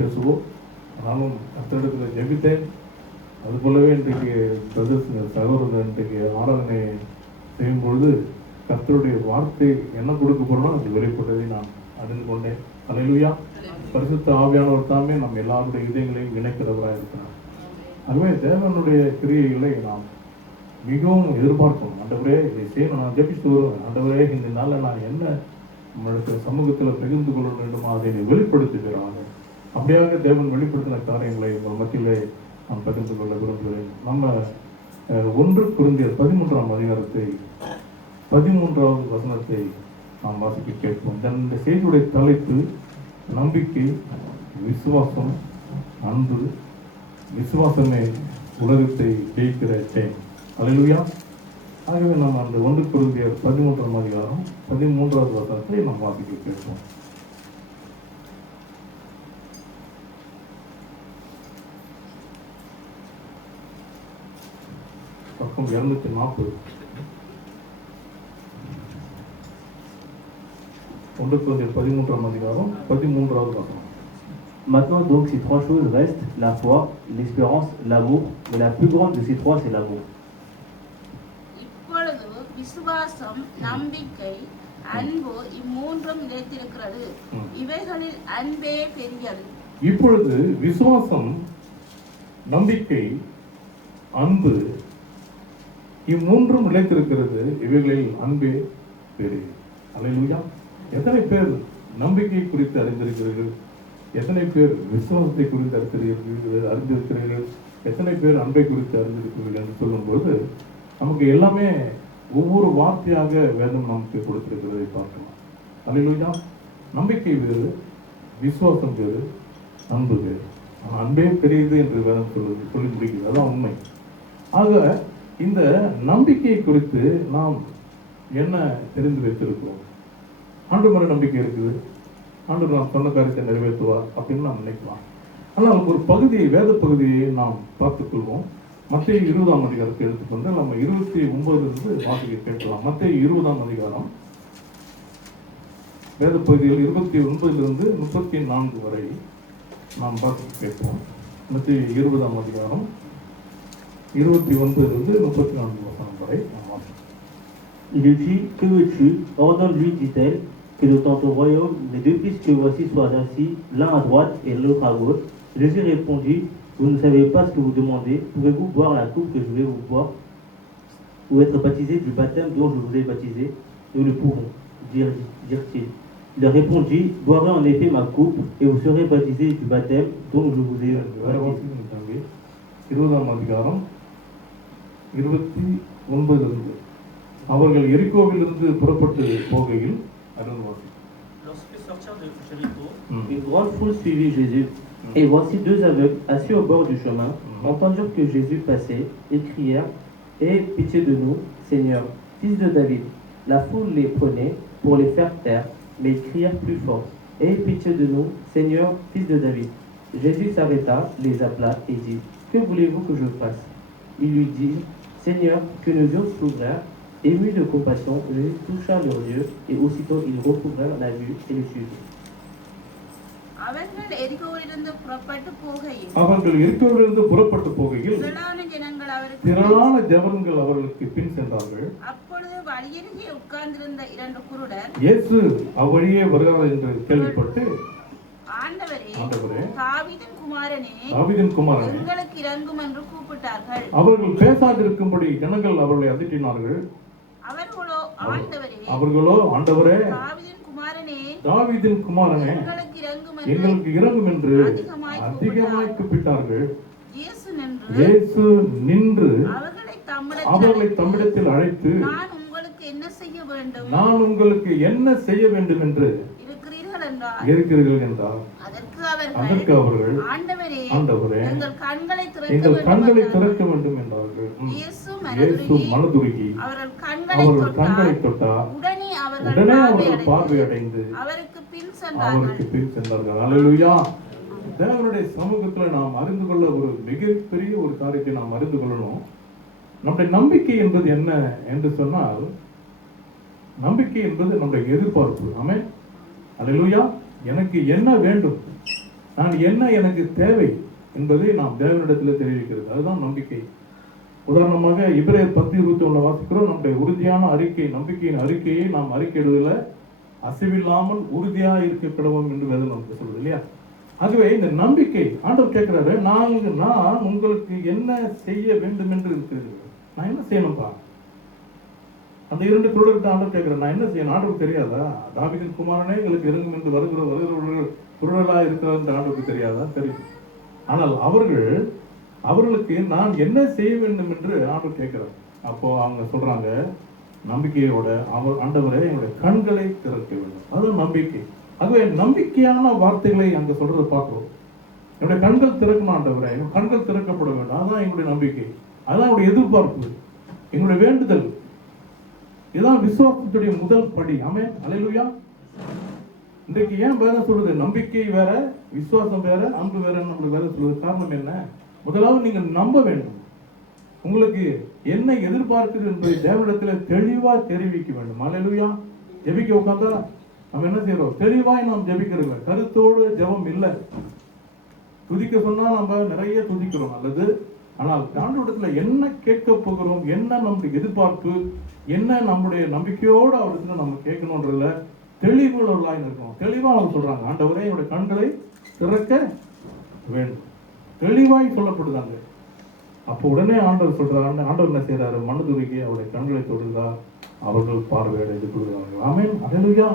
பேசுவோம். நானும் கர்த்தரிடத்தில் ஜெபித்தேன். அதுபோலவே இன்றைக்கு சகோதரர் இன்றைக்கு ஆராதனை செய்யும் பொழுது கர்த்தருடைய வார்த்தை என்ன கொடுக்க போறோம் அது வெளிப்பட்டதை நான் அறிந்து கொண்டேன். அல்லேலூயா. பரிசுத்த ஆவியானவர் தாமே நம்ம எல்லாருடைய இதயங்களையும் இணைக்கிறவராக இருக்கிறார். அதுவே தேவனுடைய கிரியைகளை நாம் மிகவும் எதிர்பார்க்கணும். ஆண்டவரே இதை செய்யணும், நான் ஜெபிச்சுட்டு வருவேன். ஆண்டவரே இந்த நாளில் நான் என்ன நம்மளுக்கு சமூகத்தில் பகிர்ந்து கொள்ள வேண்டுமோ அதை வெளிப்படுத்துகிறாங்க. அப்படியாக தேவன் வெளிப்படுத்தின காரியங்களை உங்கள் மத்தியிலே நான் பகிர்ந்து கொள்ள விரும்புகிறேன். நம்ம 1 கொரிந்தியர் 13ஆம் அதிகாரத்தை 13வது வசனத்தை நாம் வாசிக்க கேட்போம். இந்த செய்தியுடைய தலைப்பு நம்பிக்கை, விசுவாசம், அன்பு. விசுவாசமே உலகத்தை ஜெயிக்கிற ஜெயம். அல்லேலூயா. ஆகவே நாம் அந்த 1 கொரிந்தியர் 13ஆம் அதிகாரம் 13வது வசனத்தை நாம் வாசிக்க கேட்போம். பக்கம் 240. 1 கொரிந்தியர் 13ஆம் அதிகாரம் 13வது வசனம். Maintenant donc ces trois choses restent, la foi, l'espérance, l'amour, mais la plus grande de ces trois c'est l'amour. இப்பொழுது விசுவாசம், நம்பிக்கை, அன்பு இம்மூன்றும் நிலைத்திருக்கிறது. இவைகளில் அன்பே பெரியது. இப்பொழுது விசுவாசம், நம்பிக்கை, அன்பு இம்மூன்றும் நிலைத்திருக்கிறது. இவைகளில் அன்பே பெரியது. அல்லேலூயா. எத்தனை பேர் நம்பிக்கை குறித்து அறிந்திருக்கிறீர்கள்? எத்தனை பேர் விசுவாசத்தை குறித்து அறிந்திருக்கிறீர்கள்? எத்தனை பேர் அன்பை குறித்து அறிந்திருக்கிறீர்கள் என்று சொல்லும்போது நமக்கு எல்லாமே ஒவ்வொரு வார்த்தையாக வேதம் நமக்கு கொடுத்திருக்கிறதை பார்க்கலாம். அல்லேலூயா. நம்பிக்கை வேறு, விசுவாசம் வேறு, அன்பு வேறு. ஆனால் அன்பே பெரியது என்று வேதம் சொல்லி முடிக்கிறது. அதான் உண்மை. ஆக இந்த நம்பிக்கை குறித்து நாம் என்ன தெரிந்து வைத்திருக்கிறோம்? ஆண்டவர் நம்பிக்கை இருக்குது, ஆண்டவர் நாம் சொன்ன காரியத்தை நிறைவேற்றுவார் அப்படின்னு நாம் நினைக்கலாம். ஆனால் ஒரு பகுதியை, வேத பகுதியை நாம் பார்த்துக்கொள்வோம். மத்தேயு 20ஆம் அதிகாரத்தை எடுத்துக்கொண்டு நம்ம 29 வாசிக்க கேட்கலாம். மத்தேயு 20ஆம் அதிகாரம் வேத பகுதியில் 29 34 வரை நாம் வாசிக்க கேட்போம். மத்தேயு 20ஆம் அதிகாரம் 29 34 வசனம் வரை நாம் வாசிப்போம். Il lui dit, que veux-tu? Ordonne-lui, dit-elle, que dans ton royaume les deux fils que voici soient assis, l'un à droite et l'autre à gauche. Jésus répondit, vous ne savez pas ce que vous demandez. Pouvez-vous boire la coupe que je vais vous boire ou être baptisé du baptême dont je vous ai baptisé? Nous le pouvons, dirent-ils. Il leur répondit, boirez en effet ma coupe et vous serez baptisés du baptême dont je vous ai baptisé. 20ஆம் அதிகாரம் 29 அவர்கள் எரிகோவிலிருந்து புறப்பட்டு போகையில் Lorsqu'ils sortirent de Jéricho, une grande foule suivit Jésus. Et voici deux aveugles assis au bord du chemin, entendirent que Jésus passait, et crièrent, aie pitié de nous, Seigneur, fils de David. La foule les prenait pour les faire taire, mais ils crièrent plus fort, aie pitié de nous, Seigneur, fils de David. Jésus s'arrêta, les appela et dit, que voulez-vous que je fasse? Ils lui dirent, Seigneur, que nos yeux s'ouvrent. Ému de compassion, Jésus toucha leurs yeux, et aussitôt ils recouvrèrent la vue et le suivirent. அவர்கள் எரிகோவிலிருந்து புறப்பட்டு போகையில் திரளான ஜனங்கள் அவர்களுக்கு பின் சென்றார்கள். அப்பொழுது வழியருகே உட்கார்ந்திருந்த 2 குருடர் இயேசு அவ்வழியே வருகிறார் என்று கேள்விப்பட்டு, ஆண்டவரே, தாவீதின் குமாரனே, எங்களுக்கு இரங்கும் என்று கூப்பிட்டார்கள். அவர்கள் பேசாதிருக்கும்படி ஜனங்கள் அவர்களை அதட்டினார்கள். அவர்களோ ஆண்டவரே, தாவீதின் குமாரனே, எங்களுக்கு இரங்கும் என்று அதிகமாய் கூப்பிட்டார்கள். இயேசு நின்று அவர்களை தம்மிடத்தில் அழைத்து, நான் உங்களுக்கு என்ன செய்ய வேண்டும் என்று இருக்கிறீர்கள் என்றார். அதற்கு அவர்கள், ஆண்டவரே, எங்கள் கண்களை திறக்க வேண்டும் என்றார்கள். இயேசு மனதுருகி அவர்கள் கண்களை தொட்டார். உடனே அவர்கள் பார்வையடைந்து அவருக்கு பின் சென்றார்கள். அல்லேலூயா. தேவனுடைய சமூகத்தில் நாம் அறிந்து கொள்ள ஒரு மிகப்பெரிய ஒரு காரியத்தை நாம் அறிந்து கொள்ளணும். நம்முடைய நம்பிக்கை என்பது என்ன என்று சொன்னால், நம்பிக்கை என்பது நம்முடைய எதிர்பார்ப்பு. ஆமென். அல்லேலூயா. எனக்கு என்ன வேண்டும், நான் என்ன எனக்கு தேவை என்பதை நாம் தேவனிடத்தில் தெரிவிக்கிறது. அதுதான் நம்பிக்கை. உதாரணமாக எபிரேயர் 10:21 வாசிக்கிறோம். நம்முடைய உறுதியான அறிக்கை, நம்பிக்கையின் அறிக்கையை நாம் அறிக்கையிடுவதில் அசைவில்லாமல் உறுதியா இருக்க கடவோம் என்று வேதம் நமக்கு சொல்லுது இல்லையா? ஆகவே இந்த நம்பிக்கை ஆண்டவர் கேட்கிறாரு, நான் உங்களுக்கு என்ன செய்ய வேண்டும் என்று இருக்கிறீர்கள், நான் என்ன செய்யணும்பா? அந்த 2 குருடர்கிட்ட ஆண்டவர் கேட்கிறேன், நான் என்ன செய்யணும்? ஆண்டவருக்கு தெரியாதா? தாவீதின் குமாரனே எங்களுக்கு இறங்கும் என்று வருகிறவர்கள் குருடலா இருக்கிற ஆண்டவருக்கு தெரியாதா? தெரியும். ஆனால் அவர்களுக்கு நான் என்ன செய்ய வேண்டும் என்று ஆண்டவர் கேட்கிறார். அப்போ அவங்க சொல்றாங்க, நம்பிக்கையோட ஆண்டவரே என்னுடைய கண்களை திறக்க வேண்டும். அதுவும் நம்பிக்கை. ஆகவே நம்பிக்கையான வார்த்தைகளை அங்க சொல்றதை பார்க்கிறோம். என்னுடைய கண்கள் திறக்கணும் ஆண்டவரே, என் கண்கள் திறக்கப்பட வேண்டும். அதுதான் எங்களுடைய நம்பிக்கை, அதுதான் எங்களுடைய எதிர்பார்ப்பு, எங்களுடைய வேண்டுதல். இதுதான் விசுவாசத்துடைய முதல் படி. ஆமென், அல்லேலூயா. இன்றைக்கு ஏன் வேதம் சொல்றது நம்பிக்கை வேற, விசுவாசம் வேற, அன்பு வேற நம்மளுக்கு வேதம் சொல்றது காரணம் என்ன? முதலாவது நீங்கள் நம்ப வேண்டும். உங்களுக்கு என்ன எதிர்பார்க்குது என்பதை தேவனிடத்தில் தெளிவா தெரிவிக்க வேண்டும். அல்லேலூயா. ஜெபிக்க உட்கார்ந்தா நம்ம என்ன செய்யறோம்? தெளிவாய் நாம் ஜெபிக்கிறது. கருத்தோடு ஜெபம் இல்லை. துதிக்க சொன்னா நம்ம நிறைய துதிக்கிறோம், நல்லது. ஆனால் ஆண்டவரிடத்துல என்ன கேட்க போகிறோம், என்ன நம்முடைய எதிர்பார்ப்பு, என்ன நம்முடைய நம்பிக்கையோடு அவரிடத்துல நம்ம கேட்கணும்ன்றதுல தெளிவுள்ளவர்களாக இருக்கணும். தெளிவா அவங்க சொல்றாங்க, ஆண்டவரே என்னுடைய கண்களை திறக்க வேண்டும். தெளிவாய் சொல்லப்படுதாங்க. அப்போ உடனே ஆண்டவர் சொல்றாரு, ஆண்டவர் என்ன செய்யறாரு? மனதுருகி அவருடைய கண்களை தொடுகிறார், அவர்கள் பார்வையிட இது கொடுக்கிறார்கள். ஆமென், அல்லேலூயா.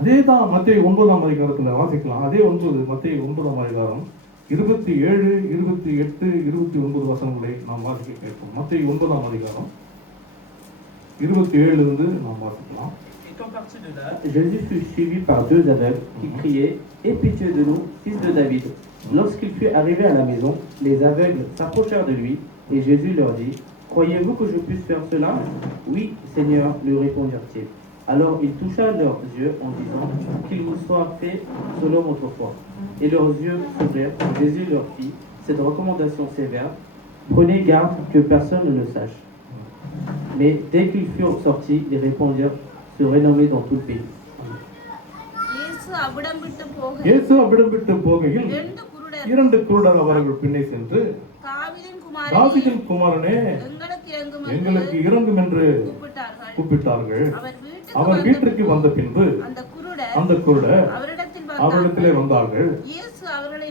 அதே தான் மத்தேயு 9ஆம் அதிகாரத்துல வாசிக்கலாம். அதே 9 மத்தேயு 9ஆம் அதிகாரம் 27, 28, 29 வசனங்களை நாம் வாசிக்க கேட்போம். மத்தேயு 9ஆம் அதிகாரம் 27 இருந்து நாம் வாசிக்கலாம். Jésus fut suivi par 2 aveugles qui criaient « Aie pitié de nous, fils de David !» Lorsqu'il fut arrivé à la maison, les aveugles s'approchèrent de lui et Jésus leur dit « Croyez-vous que je puisse faire cela ?»« Oui, Seigneur, lui répondirent-ils. » Alors il toucha leurs yeux en disant « Qu'il vous soit fait selon votre foi. » Et leurs yeux s'ouvrirent. Jésus leur fit cette recommandation sévère « Prenez garde que personne ne le sache. » Mais dès qu'ils furent sortis, ils répondirent se renommer dans tout le pays. இயேசு அவ்விடம் விட்டு போகையில் 2 குருடர் அவர்கள் பின்னே சென்று, தாவீதின் குமாரனே எங்களுக்கு இறங்கும் என்று கூப்பிட்டார்கள். அவர் வீட்டிற்கு வந்த பின்பு அந்த குருடர் அவரிடத்திலே வந்தார்கள். இயேசு அவர்களை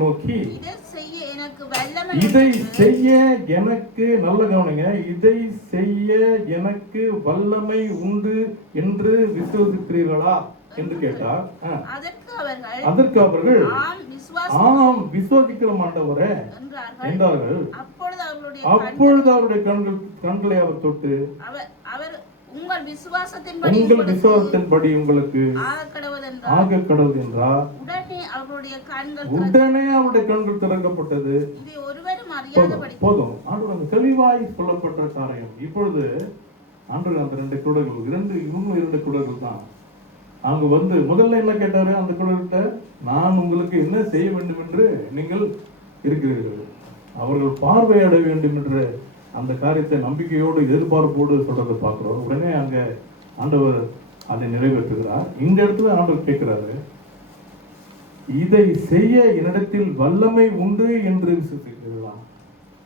நோக்கி இதை செய்ய எனக்கு, நல்ல கவனிங்க, இதை செய்ய எனக்கு வல்லமை உண்டு என்று விசுவசிக்கிறீர்களா என்று கேட்டார். அதற்கு அவர்கள் ஆம் விசுவாசிக்கிறோம் ஆண்டவரே என்றார்கள். அப்பொழுது அவருடைய கண்களை அவர் தொட்டு உங்கள் விசுவாசத்தின்படி உங்களுக்கு ஆக கடவுள் என்றார். உடனே அவருடைய கண்கள் திறக்கப்பட்டது. போதும். ஆண்டவர் தெளிவாய் சொல்லப்பட்ட காரியம். இப்பொழுது ஆண்டவர் அந்த 2 குருடர்கள், இன்னும் 2 குருடர்கள் தான் அவங்க வந்து முதல்ல என்ன கேட்டாரு அந்த குருடர்கிட்ட? நான் உங்களுக்கு என்ன செய்ய வேண்டும் என்று நீங்கள் இருக்கிறீர்கள். அவர்கள் பார்வையிட வேண்டும் என்று அந்த காரியத்தை நம்பிக்கையோடு எதிர்பார்ப்போடு சொல்றதை பார்க்கிறோம். உடனே அங்க ஆண்டவர் அதை நிறைவேற்றுகிறார். இந்த இடத்துல ஆண்டவர் கேட்கிறாரு, இதை செய்ய என்னிடத்தில் வல்லமை உண்டு என்று விசுவாசிக்கிறீர்களா?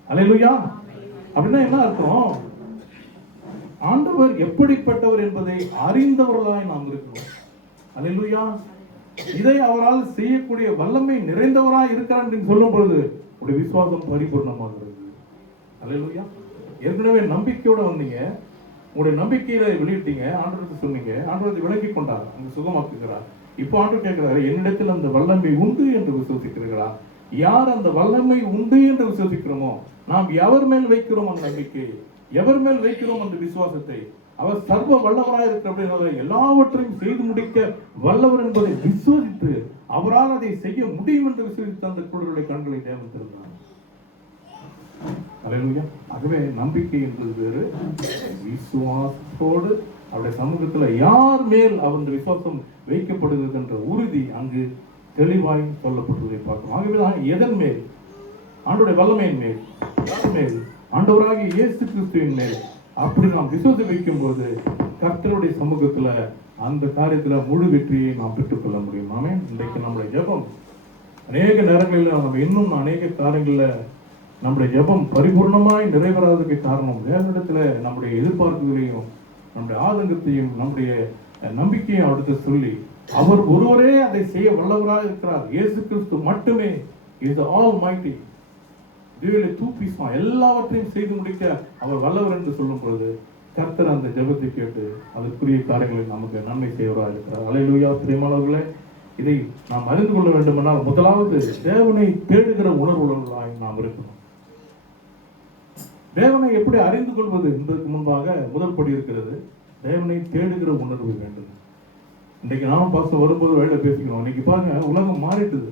அல்லேலூயா. அப்படின்னா என்ன அர்த்தம்? ஆண்டவர் எப்படிப்பட்டவர் என்பதை அறிந்தவர்களாய் நாம் இருக்கிறோம். அல்லேலூயா. இதை அவரால் செய்யக்கூடிய வல்லமை நிறைந்தவராய் இருக்கிறார் என்று சொல்லும் பொழுது உடைய விசுவாசம் பரிபூர்ணமாகிறது. அல்லேலூயா. ஏற்கனவே நம்பிக்கையோட வந்தீங்க, உங்களுடைய நம்பிக்கையில வெளியிட்டீங்க, ஆண்டவருக்கு சொன்னீங்க, ஆண்டவரை விளங்கி கொண்டார், அங்கு சுகமாக்குகிறார். இப்போ ஆண்டவர் கேட்கிறாரு, என்னிடத்தில் அந்த வல்லமை உண்டு என்று விசுவாசிக்கிறீர்களா? யார் அந்த வல்லமை உண்டு என்று விசுவாசிக்கிறோமோ, நாம் எவர் மேல் வைக்கிறோம் அந்த நம்பிக்கை, எவர் மேல் வைக்கிறோம் அந்த விசுவாசத்தை, அவர் சர்வ வல்லவராய் இருக்கிற எல்லாவற்றையும் செய்து முடிக்க வல்லவர் என்பதை விசுவாசித்து அவரால் அதை செய்ய முடியும் என்று விசுவாசித்து அந்த குருடருடைய கண்களை தேவன் திறந்தார். அல்லேலூயா. ஆகவே நம்பிக்கை என்பது வேறு, விசுவாசத்தோடு அவருடைய சமூகத்துல யார் மேல் அந்த விசுவாசம் வைக்கப்படுகிறது என்ற உறுதி அங்கு தெளிவாய் சொல்லப்பட்டதை பார்க்கிறோம். ஆகவேதான் எதன் மேல்? ஆண்டவருடைய வல்லமையின் மேல். யார் மேல்? ஆண்டவராகிய இயேசு கிறிஸ்துவின் மேல். அப்படி நாம் விசுவாசம் வைக்கும் போது கர்த்தருடைய சமூகத்துல அந்த காரியத்தில் முழு வெற்றியை நாம் பெற்றுக்கொள்ள முடியும். ஆமே. இன்றைக்கு நம்முடைய ஜெபம் அநேக நேரங்களில் நம்ம இன்னும் அநேக காரியங்களில் நம்முடைய ஜெபம் பரிபூர்ணமாய் நிறைவேறாததுக்கு காரணம் தேவனிடத்தில் நம்முடைய எதிர்பார்ப்புகளையும் நம்முடைய ஆதங்கத்தையும் நம்முடைய நம்பிக்கையும் அடுத்து சொல்லி அவர் ஒருவரே அதை செய்ய வல்லவராக இருக்கிறார். இயேசு கிறிஸ்து மட்டுமே இஸ் ஆல் மைட்டி, எல்லாவற்றையும் செய்து முடிக்க அவர் வல்லவர் என்று சொல்லும் பொழுது கர்த்தர் அந்த ஜெபத்தை கேட்டு அதற்குரிய காரியங்களை நமக்கு நன்மை செய்வராக இருக்கிறார். அல்லேலூயா. பிரியமானவர்களே, இதை நாம் அறிந்து கொள்ள வேண்டுமென்றால் முதலாவது தேவனை தேடுகிற உணர்வுள்ளவர்களாய் நாம் இருக்கணும். தேவனை எப்படி அறிந்து கொள்வது என்பதற்கு முன்பாக முதல் படி இருக்கிறது, தேவனை தேடுகிற உணர்வு வேண்டும். இன்னைக்கு நானும் பாசம் வரும்போது வெளியில பேசிக்கணும். இன்னைக்கு பாருங்க, உலகம் மாறிட்டுது.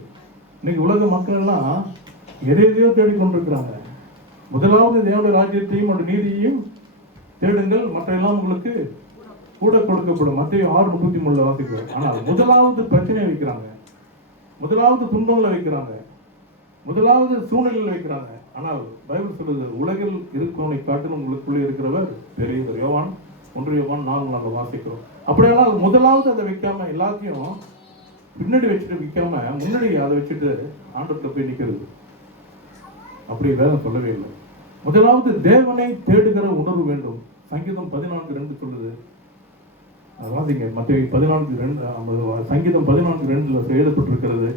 இன்னைக்கு உலக மக்கள் எல்லாம் எதையோ தேடிக்கொண்டிருக்கிறாங்க. முதலாவது தேவனுடைய ராஜ்யத்தையும் அவருடைய நீதியையும் தேடுங்கள், மற்ற எல்லாம் உங்களுக்கு கூட கொடுக்கப்படும். மத்திய 6:33 வாசிக்கிறோம். ஆனால் முதலாவது பிரச்சனை வைக்கிறாங்க, முதலாவது துன்பங்களை வைக்கிறாங்க, முதலாவது சூழ்நிலையில் வைக்கிறாங்க. ஆனால் பைபிள் சொல்லுது, உலகில் இருக்கிறவனை காட்டிலும் உங்களுக்குள்ளே இருக்கிறவர் பெரியவர். யோவான் 1:4 நம்ம வாசிக்கிறோம். அப்படியெல்லாம் முதலாவது அதை வைக்காம எல்லாத்தையும் பின்னாடி வச்சுட்டு வைக்காம முன்னாடி அதை வச்சுட்டு ஆண்டவர்கிட்ட போய் நிற்கிறது. அப்படி வேதம் சொல்லவே இல்லை. முதலாவது தேவனை தேடுகிற உணர்வு வேண்டும். சங்கீதம் 14:2 சொல்லுது. வாசிங்க, மத்தேயு 14:2, சங்கீதம் 14:2 எழுதப்பட்டிருக்கிறது,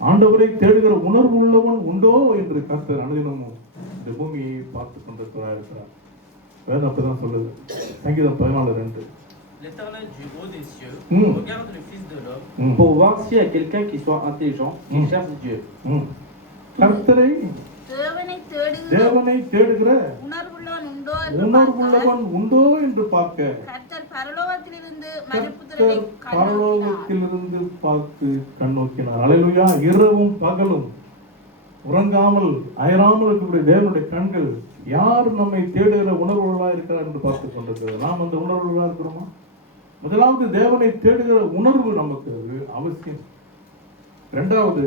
ஆண்டவரை தேடுகிற உணர்வு உள்ளவன் உண்டோ என்று கர்த்தர் அனுதினமும் இந்த பூமியை பார்த்து கொண்டிருக்கிறார். வேதம் அப்படிதான் சொல்லுது. சங்கீதம் 14:2. L'Éternel du haut des cieux regarde le Fils de l'homme pour voir s'il y a quelqu'un qui soit intelligent, qui cherche Dieu. கர்த்தரை தேவனை தேடுகிற உணர்வுள்ளவன் உண்டோ என்று பார்க்க கர்த்தர் பரலோகத்திலிருந்து பார்த்து கண்ணோக்கினார். அல்லேலூயா. இரவும் பகலும் உறங்காமல் அயராமல் இருக்கக்கூடிய தேவனுடைய கண்கள் யார் நம்மை தேடுகிற உணர்வுகளா இருக்கிறார் என்று பார்த்துக் கொண்டிருக்கிறது. நாம் அந்த உணர்வுகளா இருக்கிறோமா? முதலாவது தேவனை தேடுகிற உணர்வு நமக்கு அவசியம். இரண்டாவது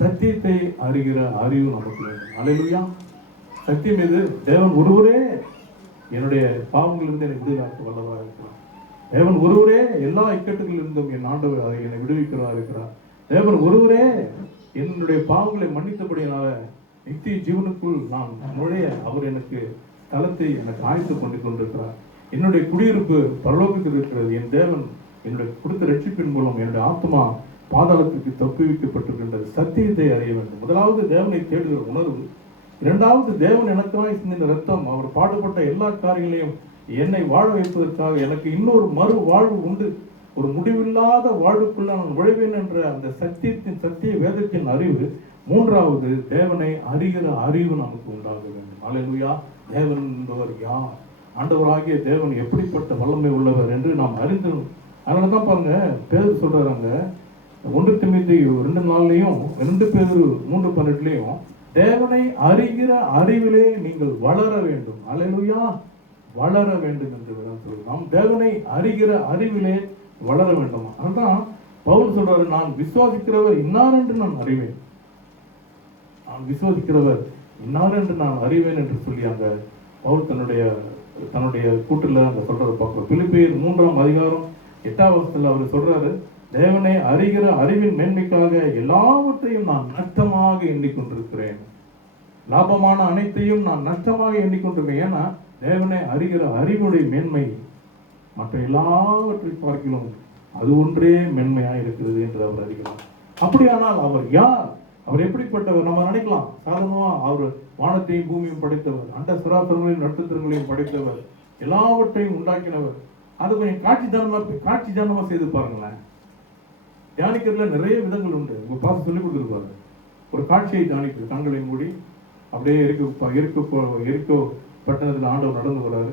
சத்தியத்தை அறிகிற அறிவு நமக்கு வேண்டும். அல்லேலூயா. சத்தியம் எது? தேவன் ஒருவரே என்னுடைய பாவங்களிலிருந்து என்னை விடுவிக்க வல்லவராக இருக்கிறார். தேவன் ஒருவரே எல்லா இக்கட்டுகளிலிருந்தும் என் ஆண்டவர் என்னை விடுவிக்கிறவராக இருக்கிறார். தேவன் ஒருவரே என்னுடைய பாவங்களை மன்னித்தபடியினால நித்திய ஜீவனுக்குள் நான் நுழைய அவர் எனக்கு ஸ்தலத்தை எனக்கு ஆய்த்து கொண்டு கொண்டிருக்கிறார். என்னுடைய குடியிருப்பு பரலோகத்தில் இருக்கிறது. என் தேவன் என்னுடைய கொடுத்த ரட்சிப்பின் மூலம் என்னுடைய ஆத்மா பாதாளத்திற்கு தப்புவிக்கப்பட்டிருக்கின்றது. சத்தியத்தை அறிய வேண்டும். முதலாவது தேவனை தேடுகிற உணர்வு. இரண்டாவது தேவன் எனக்காக சிந்தின ரத்தம், அவர் பாடுபட்ட எல்லா காரியங்களையும் என்னை வாழ வைப்பதற்காக எனக்கு இன்னொரு மறு வாழ்வு உண்டு, ஒரு முடிவில்லாத வாழ்வுக்குள்ள நான் நுழைவேன் என்ற அந்த சத்திய வேதத்தின் அறிவு. மூன்றாவது தேவனை அறிகிற அறிவு நமக்கு உண்டாக வேண்டும். அல்லேலூயா. தேவன் என்பவர் யார்? ஆண்டவராகிய தேவன் எப்படிப்பட்ட வல்லமை உள்ளவர் என்று நாம் அறிந்து, அதனால தான் பாருங்க பேர் சொல்றாங்க 1 தீமோத்தேயு 2:4 2 பேர் 3:18 தேவனை அறிகிற அறிவிலே நீங்கள் வளர வேண்டும். அல்லேலூயா. வளர வேண்டும் என்று சொல்றோம். நாம் தேவனை அறிகிற அறிவிலே வளர வேண்டும். அதுதான் பவுல் சொல்றாரு, நான் விசுவாசிக்கிறவர் இன்னார் என்று நான் அறிவேன், நான் விசுவாசிக்கிறவர் இன்னார் என்று நான் அறிவேன் என்று சொல்லி அந்த பவுல் தன்னுடைய கூட்டில் அந்த சொல்றதை பார்க்கிறோம். பிலிப்பியர் 3:8 அவர் சொல்றாரு, தேவனை அறிகிற அறிவின் மேன்மைக்காக எல்லாவற்றையும் நான் நஷ்டமாக எண்ணிக்கொண்டிருக்கிறேன், லாபமான அனைத்தையும் நான் நஷ்டமாக எண்ணிக்கொண்டிருக்கேன். ஏன்னா தேவனை அறிகிற அறிவுடைய மேன்மை மற்ற எல்லாவற்றை பார்க்கலாம் அது ஒன்றே மேன்மையாக இருக்கிறது என்று அவர் அறிகிறார். அப்படியானால் அவர் யார்? அவர் எப்படிப்பட்டவர்? நம்ம நினைக்கலாம் சாதாரணமா அவர் வானத்தையும் பூமியும் படைத்தவர், அண்ட சராசரங்களையும் நட்சத்திரங்களையும் படைத்தவர், எல்லாவற்றையும் உண்டாக்கினவர். அது கொஞ்சம் காட்சி தானமா செய்து பாருங்களேன். தியானிக்கிறதுல நிறைய விதங்கள் உண்டு. உங்க பார்த்து சொல்லி கொடுத்துருப்பாரு. ஒரு காட்சியை தியானிக்கிறது, கண்களை மூடி அப்படியே இருக்கோ பட்டணத்தில் ஆண்டவர் நடந்து வர்றாரு.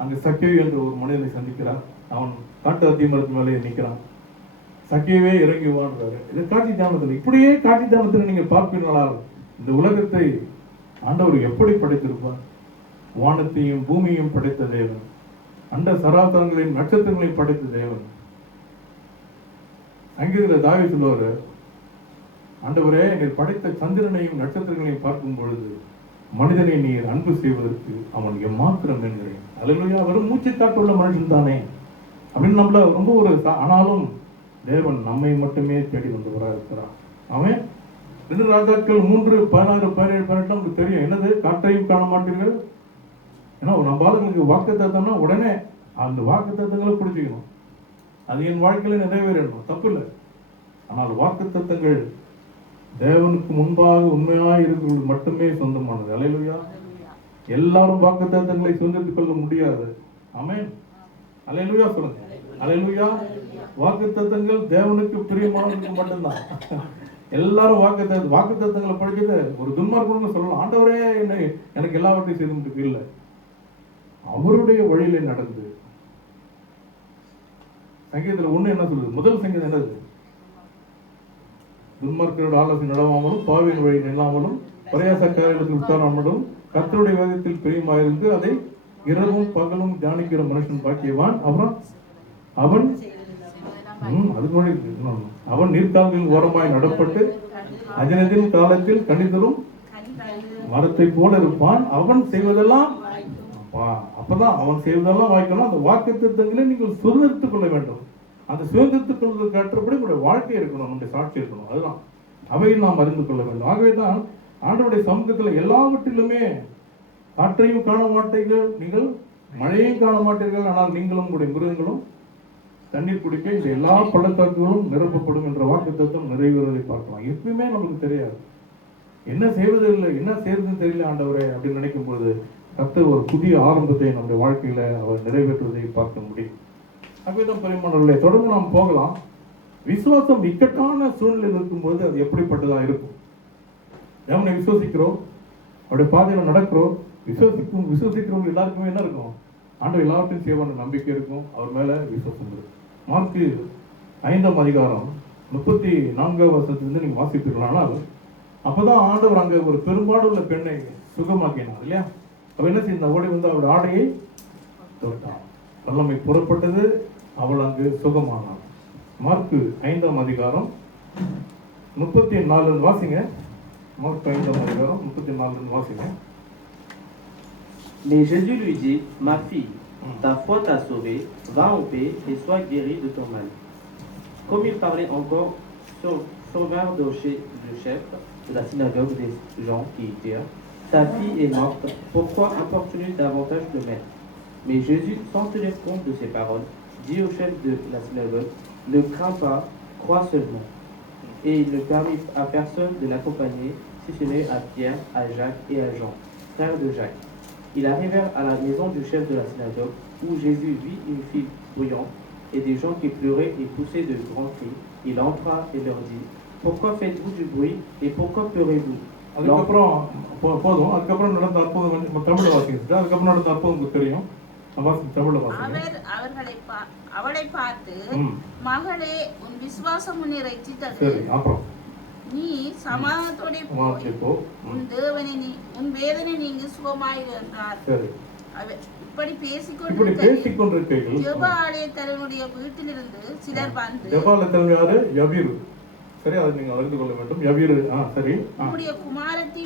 அங்கு சக்கேயு என்ற ஒரு மனிதனை சந்திக்கிறார். அவன் காட்டு அத்திமரத்து மேலே நிற்கிறான். சக்கேயுவே இறங்கி வாழ்றாரு. இது காட்சி தியானத்தில். இப்படியே காட்சி தியானத்தில் நீங்க பார்ப்பீர்களால் இந்த உலகத்தை ஆண்டவர் எப்படி படைத்திருப்பார்? வானத்தையும் பூமியையும் படைத்த தேவன், அண்ட சராசரங்களையும் நட்சத்திரங்களையும் படைத்த தேவன். சங்கீதத்தில் தாவீது சொல்லுவாரு, ஆண்டவரே நீர் படைத்த சந்திரனையும் நட்சத்திரங்களையும் பார்க்கும் பொழுது மனிதனை நீர் அன்பு செய்வதற்கு அவன் எம்மாத்திரம் என்கிறேன். அல்லேலூயா. வெறும் மூச்சு காட்டுள்ள மனுஷன் தானே, அப்படின்னு நம்மள ரொம்ப ஒரு ஆனாலும் தேவன் நம்மை மட்டுமே தேடி வந்தவராக இருக்கிறார். அவன் 2 ராஜாக்கள் 3, 16, 17, 18 நமக்கு தெரியும். என்னது? காற்றையும் காண மாட்டீர்கள். ஏன்னா நம்ம ஆளுங்களுக்கு வாக்கு தத்தம்னா உடனே அந்த வாக்கு தத்தங்களை பிடிச்சிக்கணும். அது என் வாழ்க்கையில நிறைவேறணும், தப்பு இல்லை. ஆனால் வாக்கு தத்தங்கள் தேவனுக்கு முன்பாக உண்மையாக இருக்கிறவங்களுக்கு மட்டுமே சொந்தமானது. அல்லேலூயா. எல்லாரும் வாக்கு தத்தங்களை சுதந்திரித்துக் கொள்ள முடியாது. ஆமென். அல்லேலூயா சொல்லுங்க. அல்லேலூயா. வாக்கு தத்தங்கள் தேவனுக்கு பிரியமானவர்களுக்கு மட்டும்தான். எல்லாரும் வாக்கு தத்தங்களை படிச்சுட்டு ஒரு துன்மார்க்கன்னு சொல்லலாம், ஆண்டவரே எனக்கு எல்லாவற்றையும் செய்து முடிக்க இல்லை. அவருடைய வழியில நடந்து சங்கீதத்தில் 1 என்ன சொல்லுது? முதல் சங்கீதம் என்னது? துன்மார்க்கரோட ஆலோசனை நடவாமலும் பாவியின் வழி நில்லாமலும் பரியாசக்காரர்களுக்கு உட்காராமலும் கர்த்தருடைய வேதத்தில் பிரியமாயிருந்து அதை இரவும் பகலும் தியானிக்கிற மனுஷன் பாக்கியவான். அப்புறம் அவன் அவன் நீர்க்கால்களில் ஓரமாய் நடப்பட்டு அஜனத்தின் காலத்தில் கணிதரும் மரத்தை போல இருப்பான். அவன் செய்வதெல்லாம் அப்பதான் அவன் செய்வதெல்லாம் வாய்க்கணும். அந்த வாக்கு தத்தங்களை நீங்கள் சுதந்திரத்துக் கொள்ள வேண்டும். அந்த சுதந்திரத்துக் கொள்வதற்கு ஏற்றபடி உங்களுடைய வாழ்க்கை இருக்கணும், நம்முடைய சாட்சி இருக்கணும். அதுதான் அவையில் நாம் அறிந்து கொள்ள வேண்டும். ஆகவேதான் ஆண்டவருடைய சமூகத்தில் எல்லாவற்றிலுமே காற்றையும் காண மாட்டீர்கள், நீங்கள் மழையையும் காண மாட்டீர்கள், ஆனால் நீங்களும் உங்களுடைய மிருகங்களும் தண்ணீர் குடிக்க இந்த எல்லா பள்ளத்தாக்குகளும் நிரப்பப்படும் என்ற வாக்கு தத்துவம் நிறைவேறுவதை பார்க்கலாம். எப்பயுமே நமக்கு தெரியாது, என்ன செய்வது இல்லை, என்ன செய்யறதுன்னு தெரியல ஆண்டவரே அப்படின்னு நினைக்கும் பொழுது கர்த்தர் ஒரு புதிய ஆரம்பத்தை நம்முடைய வாழ்க்கையில அவர் நிறைவேற்றுவதை பார்க்க முடியும். அங்கேதான் பெரியமானவர்களே, தொடர்ந்து நாம் போகலாம். விசுவாசம் இக்கட்டான சூழ்நிலையில் இருக்கும்போது அது எப்படிப்பட்டதா இருக்கும்? தேவனை விசுவசிக்கிறோம், அவருடைய பாதையில நடக்கிறோம். விசுவசிக்கிறவங்க எல்லாருக்குமே என்ன இருக்கும்? ஆண்டவர் எல்லாவற்றையும் செய்வான நம்பிக்கை இருக்கும், அவர் மேல விசுவாசம் இருக்கும். மார்க்கு 5ஆம் அதிகாரம் 34ஆம் வசனத்திலிருந்து நீங்க வாசிப்பீர்கள். ஆனால் அப்பதான் ஆண்டவர் அங்க ஒரு பெரும்பாடுள்ள பெண்ணை சுகமாக்கினார் இல்லையா? அவ என்ன செய்ய ஓடி வந்து அவருடைய ஆடையை தொட்டான், வல்லமை புறப்பட்டது, அவள் அங்கு சுகமானாள். மார்க்கு 5ஆம் அதிகாரம் 34 வாசிங்க. மார்க் 5ஆம் அதிகாரம் 34 வாசிங்க. Mais Jésus lui dit, ma fille, ta foi t'a sauvée, va en paix et sois guérie de ton mal. Comme il parlait encore, survinrent du chef de la synagogue des gens qui dirent, ta fille est morte, pourquoi importunes davantage le maître? Mais Jésus, sans tenir compte de ces paroles, dit au chef de la synagogue, ne crains pas, crois seulement. Et il ne permit à personne de l'accompagner, si ce n'est à Pierre, à Jacques et à Jean, frères de Jacques. Ils arrivèrent à la maison du chef de la synagogue, où Jésus vit une fille bruyante et des gens qui pleuraient et poussaient de grands cris. Il entra et leur dit, pourquoi faites-vous du bruit et pourquoi pleurez-vous? அதுக்கப்புறம் போதும். அதுக்கப்புறம் நடந்த அற்புதம் தமிழ் வாசிக்கிட்டு, அதுக்கப்புறம் நடந்த அற்புதம் உங்களுக்கு தெரியும். அவளை பார்த்து, மகளே, உன் விசுவாசம் உன்னை ரட்சித்தது, நீ சமாதானத்தோட போ, உன் வேதனை நீங்க சுகமாயிரு என்றார். இப்படி பேசிக்கொண்டிருக்கையில் ஜெப ஆலய தலைவனுடைய வீட்டிலிருந்து சிலர் வந்து, ஜெப ஆலய தலைவர் யாரு? யவீரு. சரி, அதை நீங்க அறிந்து கொள்ள வேண்டும். யவீரு. சரி, உம்முடைய குமாரத்தி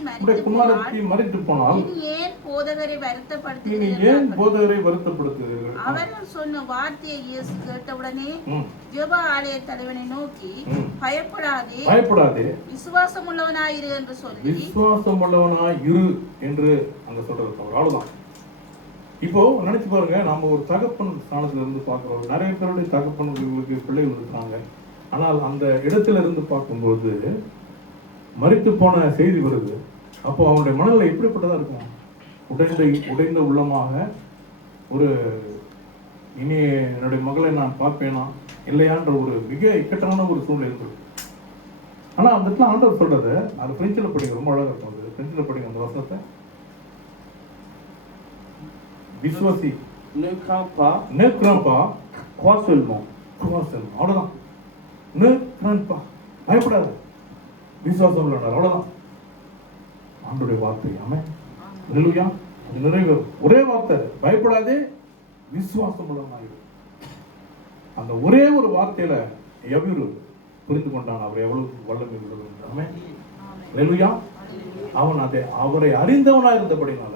மரித்து போனால் நீ ஏன் போதகரை வருத்தப்படுத்துகிறீர்கள்? அவர்கள் சொன்ன வார்த்தையை இயேசு கேட்டவுடனே ஜெப ஆலய தலைவனை நோக்கி, பயப்படாதே, விசுவாசம் உள்ளவனாயிரு என்று சொல்லி, விசுவாசம் உள்ளவனாய் இரு என்று அங்க சொல்றது. அவ்வளவுதான். இப்போ நினைச்சு பாருங்க, நாம ஒரு தகப்பன் ஸ்தானத்துல இருந்து பார்க்கிறோம். நிறைய பேருடைய தகப்பன்களுக்கு பிள்ளைகள் இருக்காங்க. ஆனால் அந்த இடத்துல இருந்து பார்க்கும்போது மரித்து போன செய்தி வருது. அப்போ அவனுடைய மனநிலை எப்படிப்பட்டதா இருக்கும்? உடைந்த உள்ளமாக, ஒரு இனி என்னுடைய மகளை நான் பார்ப்பேனா இல்லையான்ற ஒரு மிக இக்கட்டான ஒரு சூழ்நிலை இருந்தது. ஆனா அந்த இடத்துல ஆண்டவர் சொல்றது, அது பிரெஞ்சில் படிங்க, ரொம்ப அழகா இருக்கும். அது பிரெஞ்சில் படிங்க அந்த வசனத்தை. விசுவாசி, ne crains pas, crois seulement. அவ்வளவுதான். பயப்படாது, விசுவாசம் உள்ளனர். அவ்வளவுதான் ஆண்டவருடைய வார்த்தை. ஆமென். அல்லேலூயா. நிறைவு ஒரே வார்த்தை, பயப்படாதே, விசுவாசம் உள்ளவனாயிரு. அந்த ஒரே ஒரு வார்த்தையில யவீரு புரிந்து கொண்டான் அவர் எவ்வளவு வல்லமை உள்ளவர். ஆமென். அல்லேலூயா. அவன் அவரை அறிந்தவனா இருந்தபடினால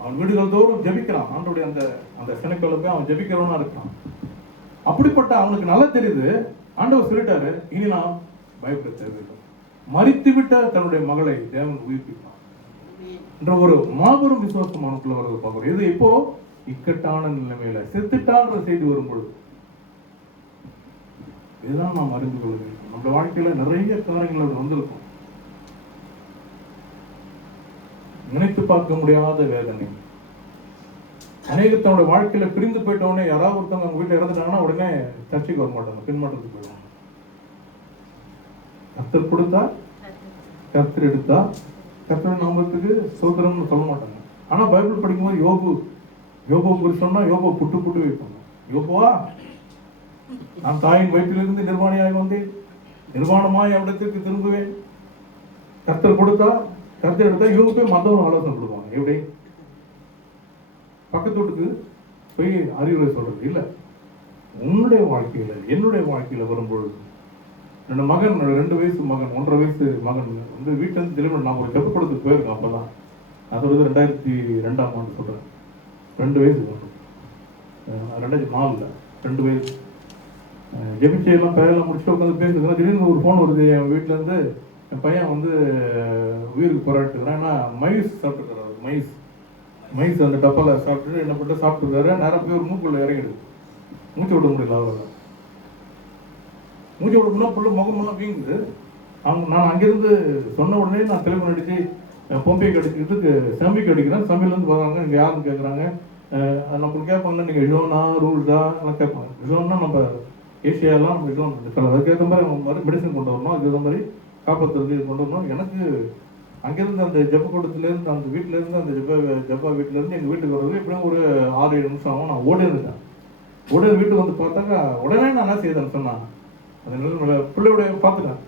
அவன் வீடுகள் தோறும் ஜெபிக்கிறான். ஆண்டோடைய அந்த அந்த சினைக்குள்ள போய் அவன் ஜெபிக்கிறவனா இருக்கான். அப்படிப்பட்ட அவனுக்கு நல்லா தெரியுது, ஆண்டவர் சொல்லிட்டாரு, இனி நான் பயப்பட தேவையில்லை. மரித்து விட்ட தன்னுடைய மகளை தேவன் உயிர்ப்பிப்பான் என்ற ஒரு மாபெரும் விசுவாசம் அவனுக்குள்ள வரது பார்க்கிறோம். இது இப்போ இக்கட்டான நிலைமையில செத்துட்டான்ற செய்தி வரும்பொழுது இதுதான் நாம் அறிந்து கொள்ள வேண்டும். நம்ம வாழ்க்கையில நிறைய காரியங்கள் வந்திருக்கும், நினைத்து பார்க்க முடியாத வேதனை. அநேகத்தோட வாழ்க்கையில பிரிந்து போயிட்டோடனே யாராவது ஒருத்தவங்க அவங்க வீட்டில் இறந்துட்டாங்கன்னா உடனே சர்ச்சைக்கு வர மாட்டாங்க, பின்மாற்றத்துக்கு போயிடுவாங்க. கர்த்தர் கொடுத்தா, கர்த்தர் எடுத்தா, கர்த்தர் நாமத்துக்கு சோதரம்னு சொல்ல மாட்டாங்க. ஆனா பைபிள் படிக்கும்போது யோபு குறித்து சொன்னா யோபு புட்டு புட்டு வைப்பாங்க. யோபுவா, நான் தாயின் வயிற்றிலிருந்து நிர்வாணியாய் வந்தேன், நிர்வாணமாய் அவடத்திற்கு திரும்புவேன். கர்த்தர் கொடுத்தா, கர்த்தர் எடுத்தா, இவங்க போய் மற்றவங்க ஆலோசனை கொடுப்பாங்க. எப்படி பக்கத்து வீட்டுக்கு போய் அறிவுரை சொல்றது இல்லை. உன்னுடைய வாழ்க்கையில என்னுடைய வாழ்க்கையில வரும்பொழுது என்னோட மகன் 2 வயசு மகன் 1.5 வயசு மகன் வந்து வீட்டுல இருந்து திரும்ப நான் ஒரு ஜெபக்கூடத்துக்கு போயிருக்கேன். அப்பதான் நான் சொல்றது 2002ஆம் ஆண்டு சொல்றேன். 2 வயசு 2004 2 வயசு ஜெபிச்செல்லாம் பேரெல்லாம் முடிச்சுட்டு உட்காந்து பேசுறதுனா திடீர்னு ஒரு ஃபோன் வருது. என் வீட்டுல இருந்து என் பையன் வந்து உயிருக்கு போராட்டுக்கிறான். ஏன்னா மைஸ் சாப்பிட்டுக்கிறாரு. மைஸ் அந்த டப்பால சாப்பிட்டுட்டு என்ன பண்ணிட்டு சாப்பிட்டுருக்காரு. நேரம் போய் ஒரு மூக்குள்ள இறங்கிடுது. மூச்சு விட முடியல. அவரால் மூச்சு விட முடியல. புள்ள முகமெல்லாம் வீங்குது. நான் அங்கிருந்து சொன்ன உடனே நான் டெலிஃபோன் அடிச்சு பொம்பை கடிக்கிறதுக்கு சம்பிக்கு அடிக்கிறேன். சம்பிலேருந்து வராங்க, இங்கே யாருன்னு கேட்குறாங்க. நம்ம கேட்பாங்கன்னா நீங்கள் ஜோனா ரூல்ஸா எல்லாம் கேட்பாங்க. ஜோன்னா நம்ம ஏஷியாலாம் நம்ம ஜோன் அதுக்கேற்ற மாதிரி மெடிசன் கொண்டு வரணும், அதுக்கேற்ற மாதிரி காப்பாற்றுறது இது கொண்டு வரணும். எனக்கு அங்கேருந்து அந்த ஜெபக்கூடத்துலேருந்து அந்த வீட்டிலேருந்து அந்த ஜப்பா வீட்டிலேருந்து எங்கள் வீட்டுக்கு வர்றது எப்படியும் ஒரு 6-7 நிமிஷம் ஆகும். நான் ஓடி இருந்தேன். ஓடி வீட்டுக்கு வந்து பார்த்தாக்கா உடனே நான் என்ன செய்தேன்னு சொன்னான், அந்த பிள்ளையோடைய பார்த்துட்டேன்.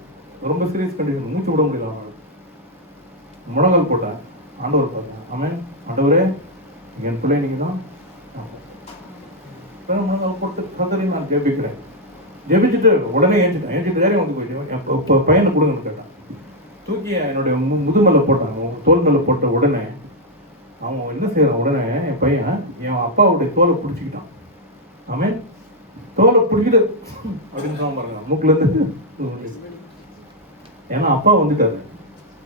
ரொம்ப சீரியஸ் கண்டிஷன், மூச்சு விட முடியல. அவனுக்கு முழங்கால் போட்டேன். ஆண்டவர் பார்த்தேன். ஆமாம் ஆண்டவரே, என் பிள்ளை நீங்கள் தான். முழங்கால் போட்டு கதறி நான் ஜெபிக்கிறேன். ஜெபிச்சுட்டு உடனே ஏஞ்சிட்டு வேற வந்து போயிட்டு பையனை கொடுங்கன்னு கேட்டான். தூக்கி என்னுடைய முதுமலை போட்டாங்க. தோல் மேலே போட்ட உடனே அவன் என்ன செய்யறான், உடனே என் பையன் என் அப்பாவுடைய தோலை பிடிச்சிக்கிட்டான். ஆமாம் தோலை பிடிக்கிட்டு அப்படின்னு தான் பாருங்க மூக்குல இருந்து. ஏன்னா அப்பா வந்துட்டாரு.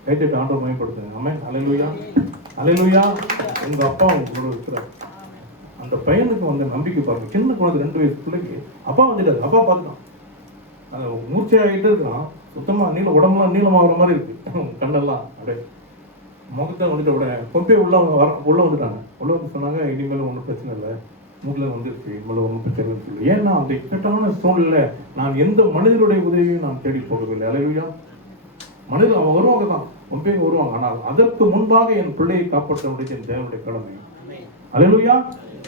கைட்டு ஆண்டவர் மயப்படுத்துங்க. ஆமாம் அல்லேலூயா அல்லேலூயா. உங்க அப்பா உங்களோட இருக்கிறார். அந்த பையனுக்கு வந்து நம்பிக்கை பாருங்க. சின்ன குழந்தை 2 வயசு பிள்ளைக்கு அப்பா வந்துட்டாரு. அப்பா பார்த்துட்டான். அந்த மூர்ச்சையாகிட்டு இருக்கான். சுத்தமாக உடம்புலாம் நீளமாகிற மாதிரி இருக்கு. கண்ணெல்லாம் அப்படியே முகத்தை வந்துட்டு உடனே கொம்பே உள்ள வந்துட்டாங்க. உள்ள வந்து சொன்னாங்க, இனிமேல் ஒன்றும் பிரச்சனை இல்லை, மூக்கில் வந்துருக்கு, இனிமேல் ஒன்றும் பிரச்சனை இல்லை. ஏன்னா அந்த இக்கட்டான சூழ்நிலை நான் எந்த மனிதனுடைய உதவியும் நான் தேடி போகவில்லை. அல்லேலூயா. மனிதன் அவங்க வருவாங்க தான், கொம்பே வருவாங்க. ஆனால் அதற்கு முன்பாக என் பிள்ளையை காப்பாற்ற முடிஞ்ச என் தேவனுடைய கடமை. அல்லேலூயா.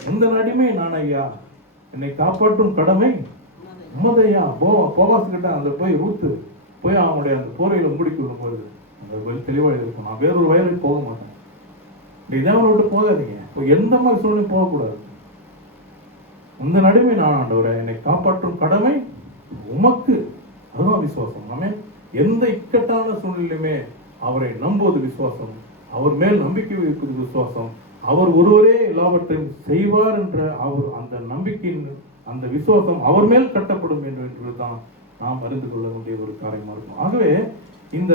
எந்த நடிமை நான் ஐயா, என்னை காப்பாற்றும் கடமை உமதையா. போவாஸ் கிட்ட அந்த போய் ரூத்து போய் அவனுடைய அந்த போரையில மூடிக்கொள்ளும் போது அந்த தெளிவாக இருக்கும். நான் வேறொரு வயலுக்கு போக மாட்டேன். நீ தேவனை விட்டு போகாதீங்க. எந்த மாதிரி சூழ்நிலையும் போகக்கூடாது. இந்த நடுமை நான் ஆண்டவரே, என்னை காப்பாற்றும் கடமை உமக்கு. அதுதான் விசுவாசம். நாமே எந்த இக்கட்டான சூழ்நிலையுமே அவரை நம்புவது விசுவாசம். அவர் மேல் நம்பிக்கை வைப்பது விசுவாசம். அவர் ஒருவரே எல்லாவற்றையும் செய்வார் என்ற அவர் அந்த நம்பிக்கையின் அந்த விசுவாசம் அவர் மேல் கட்டப்படும் என்றுதான் நாம் அறிந்து கொள்ள வேண்டிய ஒரு காரியமா இருக்கும். ஆகவே இந்த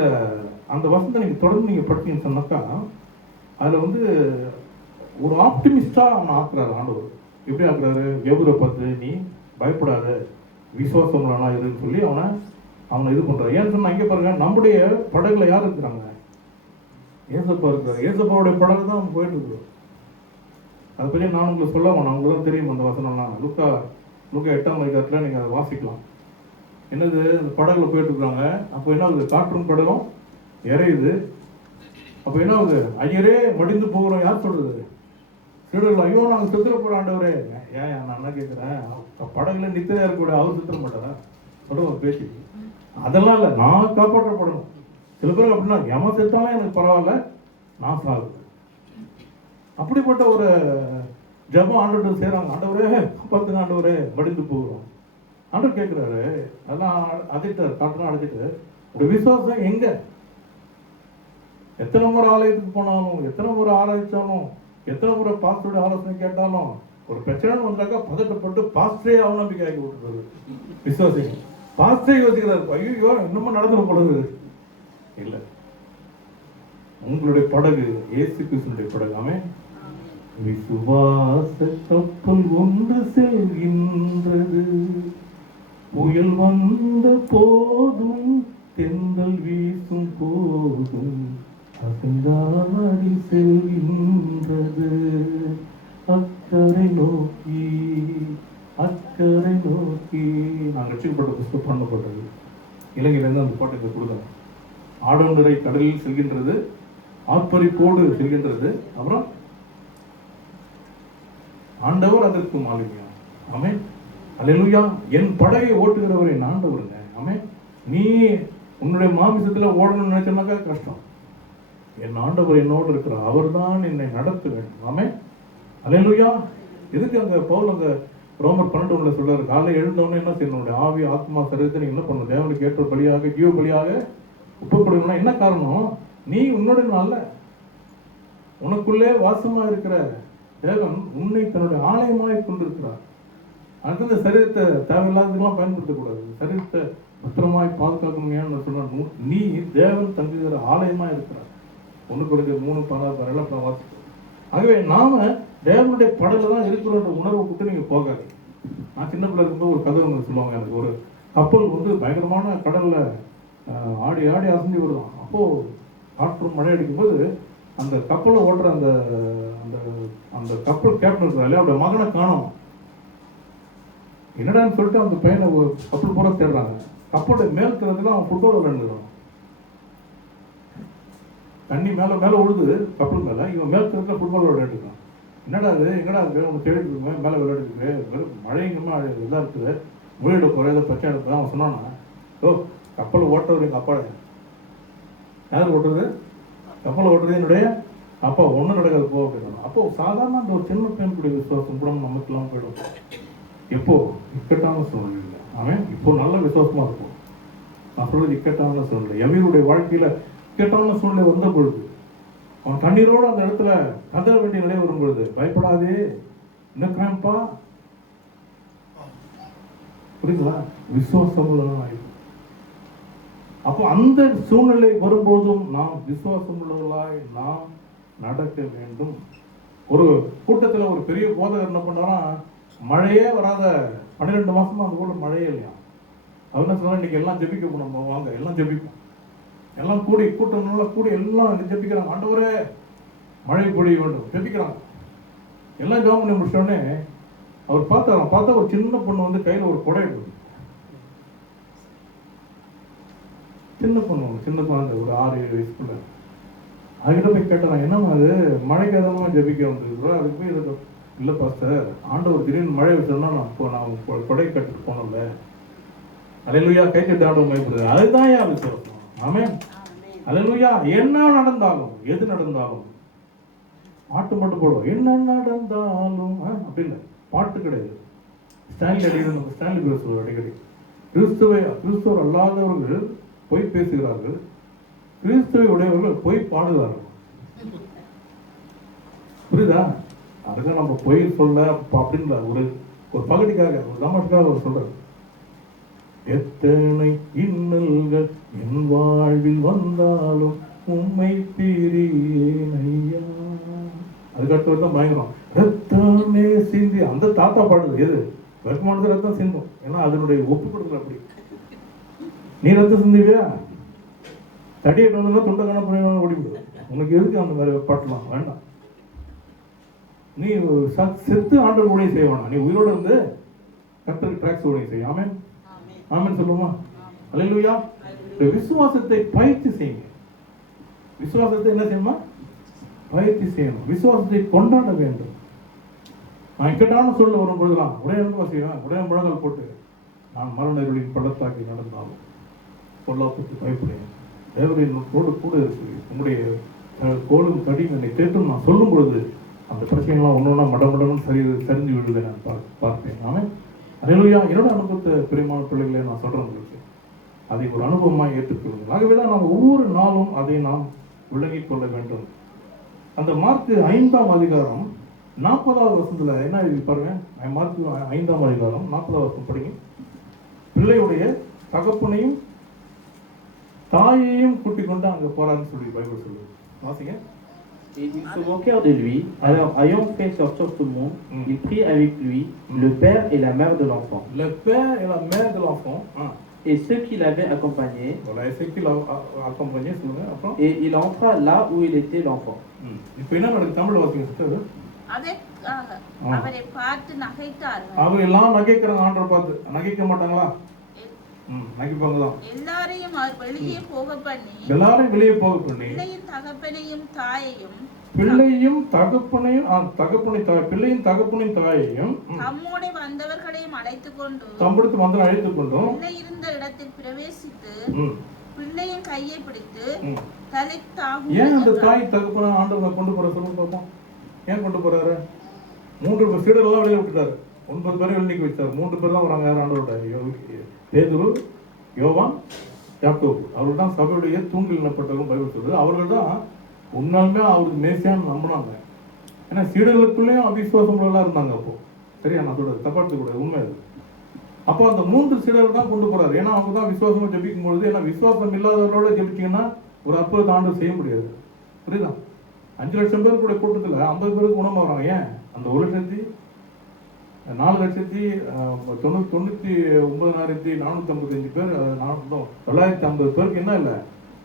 அந்த வசனத்தை நீங்க தொடர்ந்து நீங்க படிச்சீங்கன்னு சொன்னாக்கா அதுல வந்து ஒரு ஆப்டிமிஸ்டா அவனை ஆக்குறாரு ஆண்டவர். எப்படி ஆக்குறாரு, எவரை பார்த்து நீ பயப்படாத, விசுவாசம் இருன்னு சொல்லி அவனை இது பண்றாரு. ஏன்னு சொன்னா இங்க பாருங்க, நம்முடைய படகுல யார் இருக்கிறாங்க, ஏசப்பா இருக்கிறாரு. ஏசப்பாவுடைய படகு தான் அவங்க போயிட்டு இருக்கிறோம். அதை பற்றி நான் உங்களுக்கு சொல்ல வேணாம், உங்களுக்கு தான் தெரியும் அந்த வசனம்லாம். லுக்கா 8ஆம் அதிகாரத்தில் நீங்கள் அதை வாசிக்கலாம். என்னது, அந்த படகுல போயிட்டு இருக்கிறாங்க. அப்போ என்ன ஆகுது, காற்றும் படகும் இறையுது. அப்போ என்ன ஆகுது, ஐயரே மடிந்து போகிறோம். யார் சொல்றது, சீடர்கள். ஐயோ நாங்கள் சுத்திர போகிற ஆண்டவரே. ஏன் நான் என்ன கேட்குறேன், படகுல நித்திரையா இருக்கக்கூடாது, அவர் சுத்திர மாட்டாரா சொல்லுவோம் பேச்சு. அதெல்லாம் இல்லை, நான் காப்பாற்றப்படணும். சில பேர் அப்படின்னா எம செத்தாலும் எனக்கு பரவாயில்ல, நான் சாகு. அப்படிப்பட்ட ஒரு ஜபம் ஆண்டவர் செய்கிறாங்க. ஆண்டவரே காப்பாத்துங்க, ஆண்டவரே மடிந்து போகிறோம். ஆண்டவர் கேட்குறாரு, அதெல்லாம் அடித்தார், காட்டுலாம் அடைச்சிட்டு ஒரு விசுவாசம் எங்க? எத்தனை முறை ஆலயத்துக்கு போனாலும், எத்தனை முறை ஆராய்ச்சாலும் எத்தனை முறை பாஸ்டருடைய ஆலோசனை கேட்டாலும் ஒரு பிரச்சனை வந்தாக்கா பதட்டப்பட்டு பாஸ்டரே அவநம்பிக்கை ஆக்கி விட்டுறது விசுவாசி. பாஸ்டரே யோசிக்கிறாரு, ஐயோ இன்னமும் நடந்துடும் பொழுது இல்லை. உங்களுடைய படகு இயேசு கிறிஸ்துவினுடைய படகு. ஆமென். விசுவாச கப்பல் ஒன்று செல்கின்றது, புயல் வந்த போதும் தென்றல் வீசும் போதும் அசங்காடி செல்கின்றது, அக்கறை நோக்கி அக்கறை நோக்கி. நான் ரட்சிக்கப்பட்ட புஸ்தகம் பண்ணப்பட்டது இலங்கையிலேருந்து அந்த பாட்டுக்கு கொடுக்குறேன். ஆடொன்றை கடலில் செல்கின்றது, ஆர்ப்பரிப்போடு செல்கின்றது, அப்புறம் ஆண்டவர் அதற்கு மாலுமியா. ஆமென். அல்லேலூயா. என் படகை ஓட்டுகிறவர் என் ஆண்டவருங்க. ஆமென். நீ உன்னுடைய மாமிசத்துல ஓடணும்னு நினைச்சனாக்கா கஷ்டம். என் ஆண்டவர் என்னோடு இருக்கிறார், அவர் தான் என்னை நடத்த வேண்டும். ஆமென். அல்லேலூயா. எதுக்கு அங்க பவுல் அங்க ரோமர் 12 சொல்றாரு, காலையில் எழுந்தோடனே என்ன செய்யணும், உன்னுடைய ஆவி ஆத்மா சரீரத்தை நீ என்ன பண்ணணும், தேவனுக்கு ஏற்ற பலியாக ஜீவ பலியாக ஒப்புக்கொடுக்கணும்னா என்ன காரணம், நீ உன்னுடைய நாள்ல உனக்குள்ளே வாசமா இருக்கிற தேவன் உன்னை தன்னுடைய ஆலயமாய் கொண்டிருக்கிறார். அதுக்கு இந்த சரீரத்தை தேவையில்லாததுக்கெல்லாம் பயன்படுத்தக்கூடாது. சரீரத்தை பத்திரமாய் பாதுகாக்கணும் சொன்ன, நீ தேவன் தங்குகிற ஆலயமா இருக்கிறார். 1 Corinthians 3:16 வாசிக்கிறோம். ஆகவே நாம தேவனுடைய படல தான் இருக்கிறோன்ற உணர்வை கொடுத்து நீங்க போகாது. நான் சின்ன பிள்ளை இருக்கும்போது ஒரு கதை ஒன்று சொல்லுவாங்க. எனக்கு ஒரு கப்பல் வந்து பயங்கரமான கடல்ல ஆடி ஆடி அசைஞ்சு வருதான். அப்போ காற்று மழை அடிக்கும்போது அந்த கப்பலை ஓட்டுற அந்த அந்த அந்த கப்பல் கேப்டன் இருக்கிறாரு, அவருடைய மகனை காணும். என்னடான்னு சொல்லிட்டு அந்த பையனை ஒரு கப்பல் பூரா தேடுறாங்க. கப்பலுடைய மேல் திறந்துல அவன் ஃபுட்பால் விளையாண்டுறான். தண்ணி மேல மேல விழுது கப்பல் மேல, இவன் மேல் திறத்துல ஃபுட்பால் விளையாண்டுருக்கான். என்னடா அது எங்கடா இருக்கு, உனக்கு தேடிட்டு இருக்கேன், மேலே விளையாடிருக்கு, வெறும் மழைங்கம்மா இதாக இருக்குது, முயலிட போகிற ஏதோ பிரச்சனை எடுத்து அவன் சொன்னானா, ஓ கப்பலை ஓட்டுறது எங்கள் அப்பா. யார் ஓட்டுறது? கப்பலை ஓட்டுறது என்னுடைய அப்பா. ஒன்றும் நடக்காது போ அப்படின்னா. அப்போ சாதாரண அந்த ஒரு சின்ன பெண்ணுடைய விசுவாசம் கூட நமக்குலாம் போயிடும். எப்போ இக்கட்டான சூழ்நிலை. அவன் இப்போ நல்ல விசுவாசமா இருக்கும். நான் சொல்றது இக்கட்டான சூழ்நிலை. எவருடைய வாழ்க்கையில இக்கட்டான சூழ்நிலை வந்த பொழுது, அவன் கண்ணீரோடு அந்த இடத்துல கதற வேண்டிய நிலை வரும் பொழுது, பயப்படாதே நிற்கிறேன்ப்பா, புரியுங்களா, விசுவாசம் உள்ளவனாய். அப்போ அந்த சூழ்நிலை வரும்போதும் நாம் விசுவாசம் உள்ளவர்களாய் நாம் நடக்க வேண்டும். ஒரு கூட்டத்தில் ஒரு பெரிய போதகர் என்ன பண்ணாரா, மழையே வராத 12 மாசமா அந்த ஊர்ல மழையே இல்லையா. அவர் என்ன சொன்னா, இன்னைக்கு எல்லாம் ஜெபிக்க போனோம், வாங்க எல்லாம் ஜெபிப்போம். எல்லாம் கூடி கூட்டம் நல்லா கூடி எல்லாம் ஜெபிக்கிறாங்க, ஆண்டவரே மழை பொழிய வேண்டும் ஜெபிக்கிறாங்க. எல்லாம் ஜெபம் பண்ணி முடிச்சோடனே அவர் பார்த்தா ஒரு சின்ன பொண்ணு வந்து கையில ஒரு குடை எடுக்குது. சின்ன குழந்தை ஒரு 6-7 வயசுக்குள்ள. அதுக்கிட்ட போய் கேட்டாங்க, என்னம்மா அது மழைக்கு எதமா ஜெபிக்க வந்துருக்குறோம். அதுக்கு போய் இதை இல்லை பாஸ்டர், ஆண்டவர் திடீர்னு மழை வச்சோம்னா நான் கொடை கட்டிட்டு போனோம்ல. அல்லேலூயா. கை கட்டி ஆண்டவர் மயப்படுது. அதுதான் ஏன் விசுவாசம். ஆமென். அல்லேலூயா. என்ன நடந்தாலும் எது நடந்தாலும் பாட்டு மட்டும் போடுவோம், என்ன நடந்தாலும் அப்படின்னு பாட்டு கிடையாது. ஸ்டான்லி அடிக்கடி நம்ம ஸ்டான்லி பேசுவோம் அடிக்கடி, கிறிஸ்துவர் அல்லாதவர்கள் பொய் பேசுகிறார்கள், கிறிஸ்துவை உடையவர்கள் பொய் பாடுகிறார்கள். புரியுதா? அதுக்காக நம்ம பொய் சொல்ல அப்படின்ற ஒரு பகுதிக்காக ஒரு தமாஷுக்காக அவர் சொல்றாரு, எத்தனை இன்னல்கள் என் வாழ்வில் வந்தாலும் உண்மை பிரியேன் ஐயா. அதுக்கடுத்து தான் பயங்கரம், ரத்தமே சிந்தி. அந்த தாத்தா பாடுது எது, வெப்பமானது ரத்தம் சிந்தும். ஏன்னா அதனுடைய ஒப்பு கொடுக்கல. அப்படி நீ ரத்தம் சிந்துவியா, தடியிட்டு வந்து தொண்டை கணப்ப ஓடிவிடு. உனக்கு எதுக்கு அந்த மாதிரி பாட்டலாம் வேண்டாம். நீ செத்து ஆண்டவர் ஊழியம் செய்ய வேணாம். நீ உயிரோடு இருந்து கர்த்தருக்கு ட்ராக்ஸ் ஊழியம் செய்ய. ஆமென். ஆமென் சொல்லுமா. அல்லேலூயா. விசுவாசத்தை பயிற்சி செய்யுங்க. விசுவாசத்தை என்ன செய்யணுமா, பயிற்சி செய்யணும். விசுவாசத்தை கொண்டாட வேண்டும். நான் இக்கட்டான சூழ்நிலை வரும் பொழுதுலாம் உடைய என்ன செய்வேன், உடைய முழங்கால் போட்டு, நான் மரணர்களின் பள்ளத்தாக்கி நடந்தாலும் பொல்லாப்புக்கு பயப்படுவேன், தேவரின் கூட இருக்கு, உங்களுடைய கோலும் கடியும் என்னை தேட்டும் நான் சொல்லும் பொழுது அந்த பிரச்சனைகள்லாம் ஒன்று மடமடமும் சரிஞ்சு விழுதை நான் பார்ப்பேன். ஆமென். அல்லேலூயா. என்னோட அனுபவத்தை பிரியமான பிள்ளைகளை நான் சொல்றேன் உங்களுக்கு, அதை ஒரு அனுபவமாக ஏற்றுக்கொள்ளுங்கள். ஆகவே தான் நாம் ஒவ்வொரு நாளும் அதை நாம் விளங்கிக் கொள்ள வேண்டும். அந்த மார்க் 5ஆம் அதிகாரம் 40வது வசனத்துல என்ன எழுதி பாருங்க. மார்க் 5ஆம் அதிகாரம் 40வது வசனம் படிங்க. பிள்ளையுடைய தகப்பனையும் தாயையும் கூட்டிக் கொண்டு அங்க போறான்னு சொல்லி பைபிள் சொல்லுது. வாசிங்க. Et ils se moquèrent de lui. Alors, ayant fait sortir tout le monde, ils prirent avec lui le père et la mère de l'enfant. Le père et la mère de l'enfant. Et ceux qui l'avaient accompagné. Voilà, et ceux qui l'ont accompagné, சொல்லுங்க அப்புறம். Et il entra là où il était l'enfant. இப்போ என்ன நடக்குது? தமிழ் வாசிங்க sister. அதற்காக அவரை பார்த்து நகைத்தார்கள். அவங்க எல்லாம் நகைக்கிறாங்க ஆண்டவரை பார்த்து. நகைக்க மாட்டாங்களா? நகைப்பாங்களா? எல்லாரையும் அவர் வெளியே போக பண்ணி. எல்லாரையும் வெளியே போக பண்ணி. பிள்ளையின் தகப்பனையும் தாயையும். பிள்ளையும் தகப்பனையும் பிள்ளையின் தகப்பனையும் தாயையும் தம்மோடு வந்தவர்களையும் அழைத்துக் கொண்டு. தம்படுத்து வந்து அழைத்துக் கொண்டும். பிள்ளை இருந்த இடத்தில் பிரவேசித்து. பிள்ளையின் கையை பிடித்து தலை தாங்கு. ஏன் அந்த தாய் தகப்பனை ஆண்டவரை கொண்டு போற சொல்லுங்க பார்ப்போம். ஏன் கொண்டு போறாரு? 3 சீடர்கள்லாம் வெளியே விட்டுட்டாரு. 9 பேரை வெளியே வச்சாரு. 3 பேர் தான் வராங்க. யார் ஆண்டவரோட? பேதுரு, யோவான், யாக்கோபு. அவர்கள் தான் சபையுடைய தூண்டில் எனப்பட்டவர்கள் பைபிள் சொல்றது. அவர்கள் தான் உண்மையுமே அவருக்கு மேசியான்னு நம்பினாங்க. ஏன்னா சீடர்களுக்குள்ளேயும் அவிசுவாசங்களெல்லாம் இருந்தாங்க. அப்போ சரியா நான் சொல்றது தப்பாட்டு கூடாது, உண்மை அது. அப்போ அந்த 3 சீடர்கள் தான் கொண்டு போறாரு. ஏன்னா அவங்க தான் விசுவாசமா ஜெபிக்கும் பொழுது, ஏன்னா விசுவாசம் இல்லாதவர்களோட ஜெபிச்சீங்கன்னா ஒரு அற்புதத்தை ஆண்டு செய்ய முடியாது. புரியுதா? 5 லட்சம் பேர் கூட கூட்டத்தில் 50 பேருக்கு குணமாகறாங்க. ஏன்? அந்த 1,4,99,455 பேர் 950 பேருக்கு என்ன இல்லை?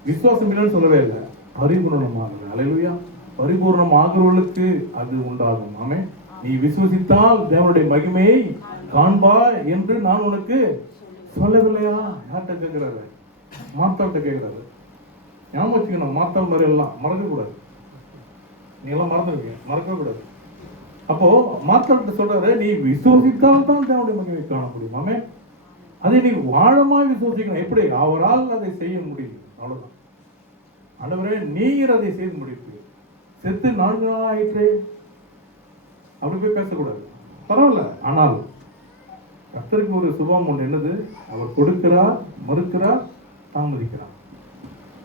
விசுவாசம் இல்லைன்னு சொல்லவே இல்லை, பரிபூர்ணமாகல. அல்லேலூயா. பரிபூர்ணம் ஆகிறவர்களுக்கு அது உண்டாகும். ஆமே. நீ விசுவசித்தால் தேவனுடைய மகிமையை காண்பா என்று நான் உனக்கு சொல்லவில்லையா? யார்கிட்ட கேட்கிறாரு? மார்த்தாள்கிட்ட கேட்கிறாரு. ஞாபகம் வச்சுக்கணும், மார்த்தாள் மாதிரி எல்லாம் மறக்கக்கூடாது. நீ எல்லாம் மறந்துருக்கீங்க, மறக்கவே கூடாது. அப்போ மார்த்தாள்கிட்ட சொல்றாரு, நீ விசுவசித்தால் தான் தேவனுடைய மகிமையை காண முடியும். ஆமே. அதை நீ ஆழமாய் விசுவசிக்கணும். எப்படி? அவரால் அதை செய்ய முடியும். அவ்வளவுதான். ஆண்டவரே நீர் அதை செய்து முடிப்பு. செத்து 4 நாள் ஆயிற்று அப்படி போய் பேசக்கூடாது. பரவாயில்ல. ஆனால் கர்த்தருக்கு ஒரு சுபாவம் ஒன்று. என்னது? அவர் கொடுக்கிறார், மறுக்கிறார், தாமதிக்கிறார்.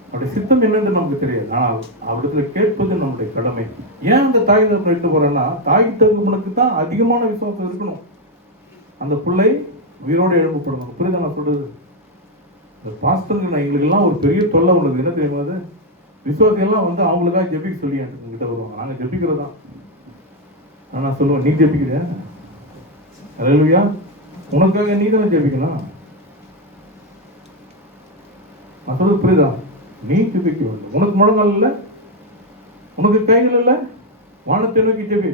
அவருடைய சித்தம் என்னன்னு நமக்கு தெரியாது. ஆனால் அவரிடத்துல கேட்பது நம்முடைய கடமை. ஏன் அந்த தாய் தகப்பனை எடுத்து போறேன்னா, தாய் தகப்பனுக்கு தான் அதிகமான விசுவாசம் இருக்கணும். அந்த பிள்ளை உயிரோடு எழுப்பப்படணும். புரியுதா நான் சொல்றது? இந்த பாஸ்டர்கள் எங்களுக்கெல்லாம் ஒரு பெரிய தொல்லை உள்ளது. என்ன தெரியுமா? அது விசுவாசிகள்லாம் வந்து அவங்களுக்காக ஜெபிக்க சொல்லி என்கிட்ட வருவாங்க. நாங்கள் ஜெபிக்கிறதா நான் சொல்லுவேன், நீ ஜெபிக்கிற? அல்லேலூயா. உனக்காக நீ தானே ஜெபிக்கணும். நான் சொல்றது புரியுதா? நீ ஜெபிக்க வேண்டும். உனக்கு முழங்கால் இல்லை, உனக்கு கைகள் இல்லை, வானத்தை நோக்கி ஜெபி.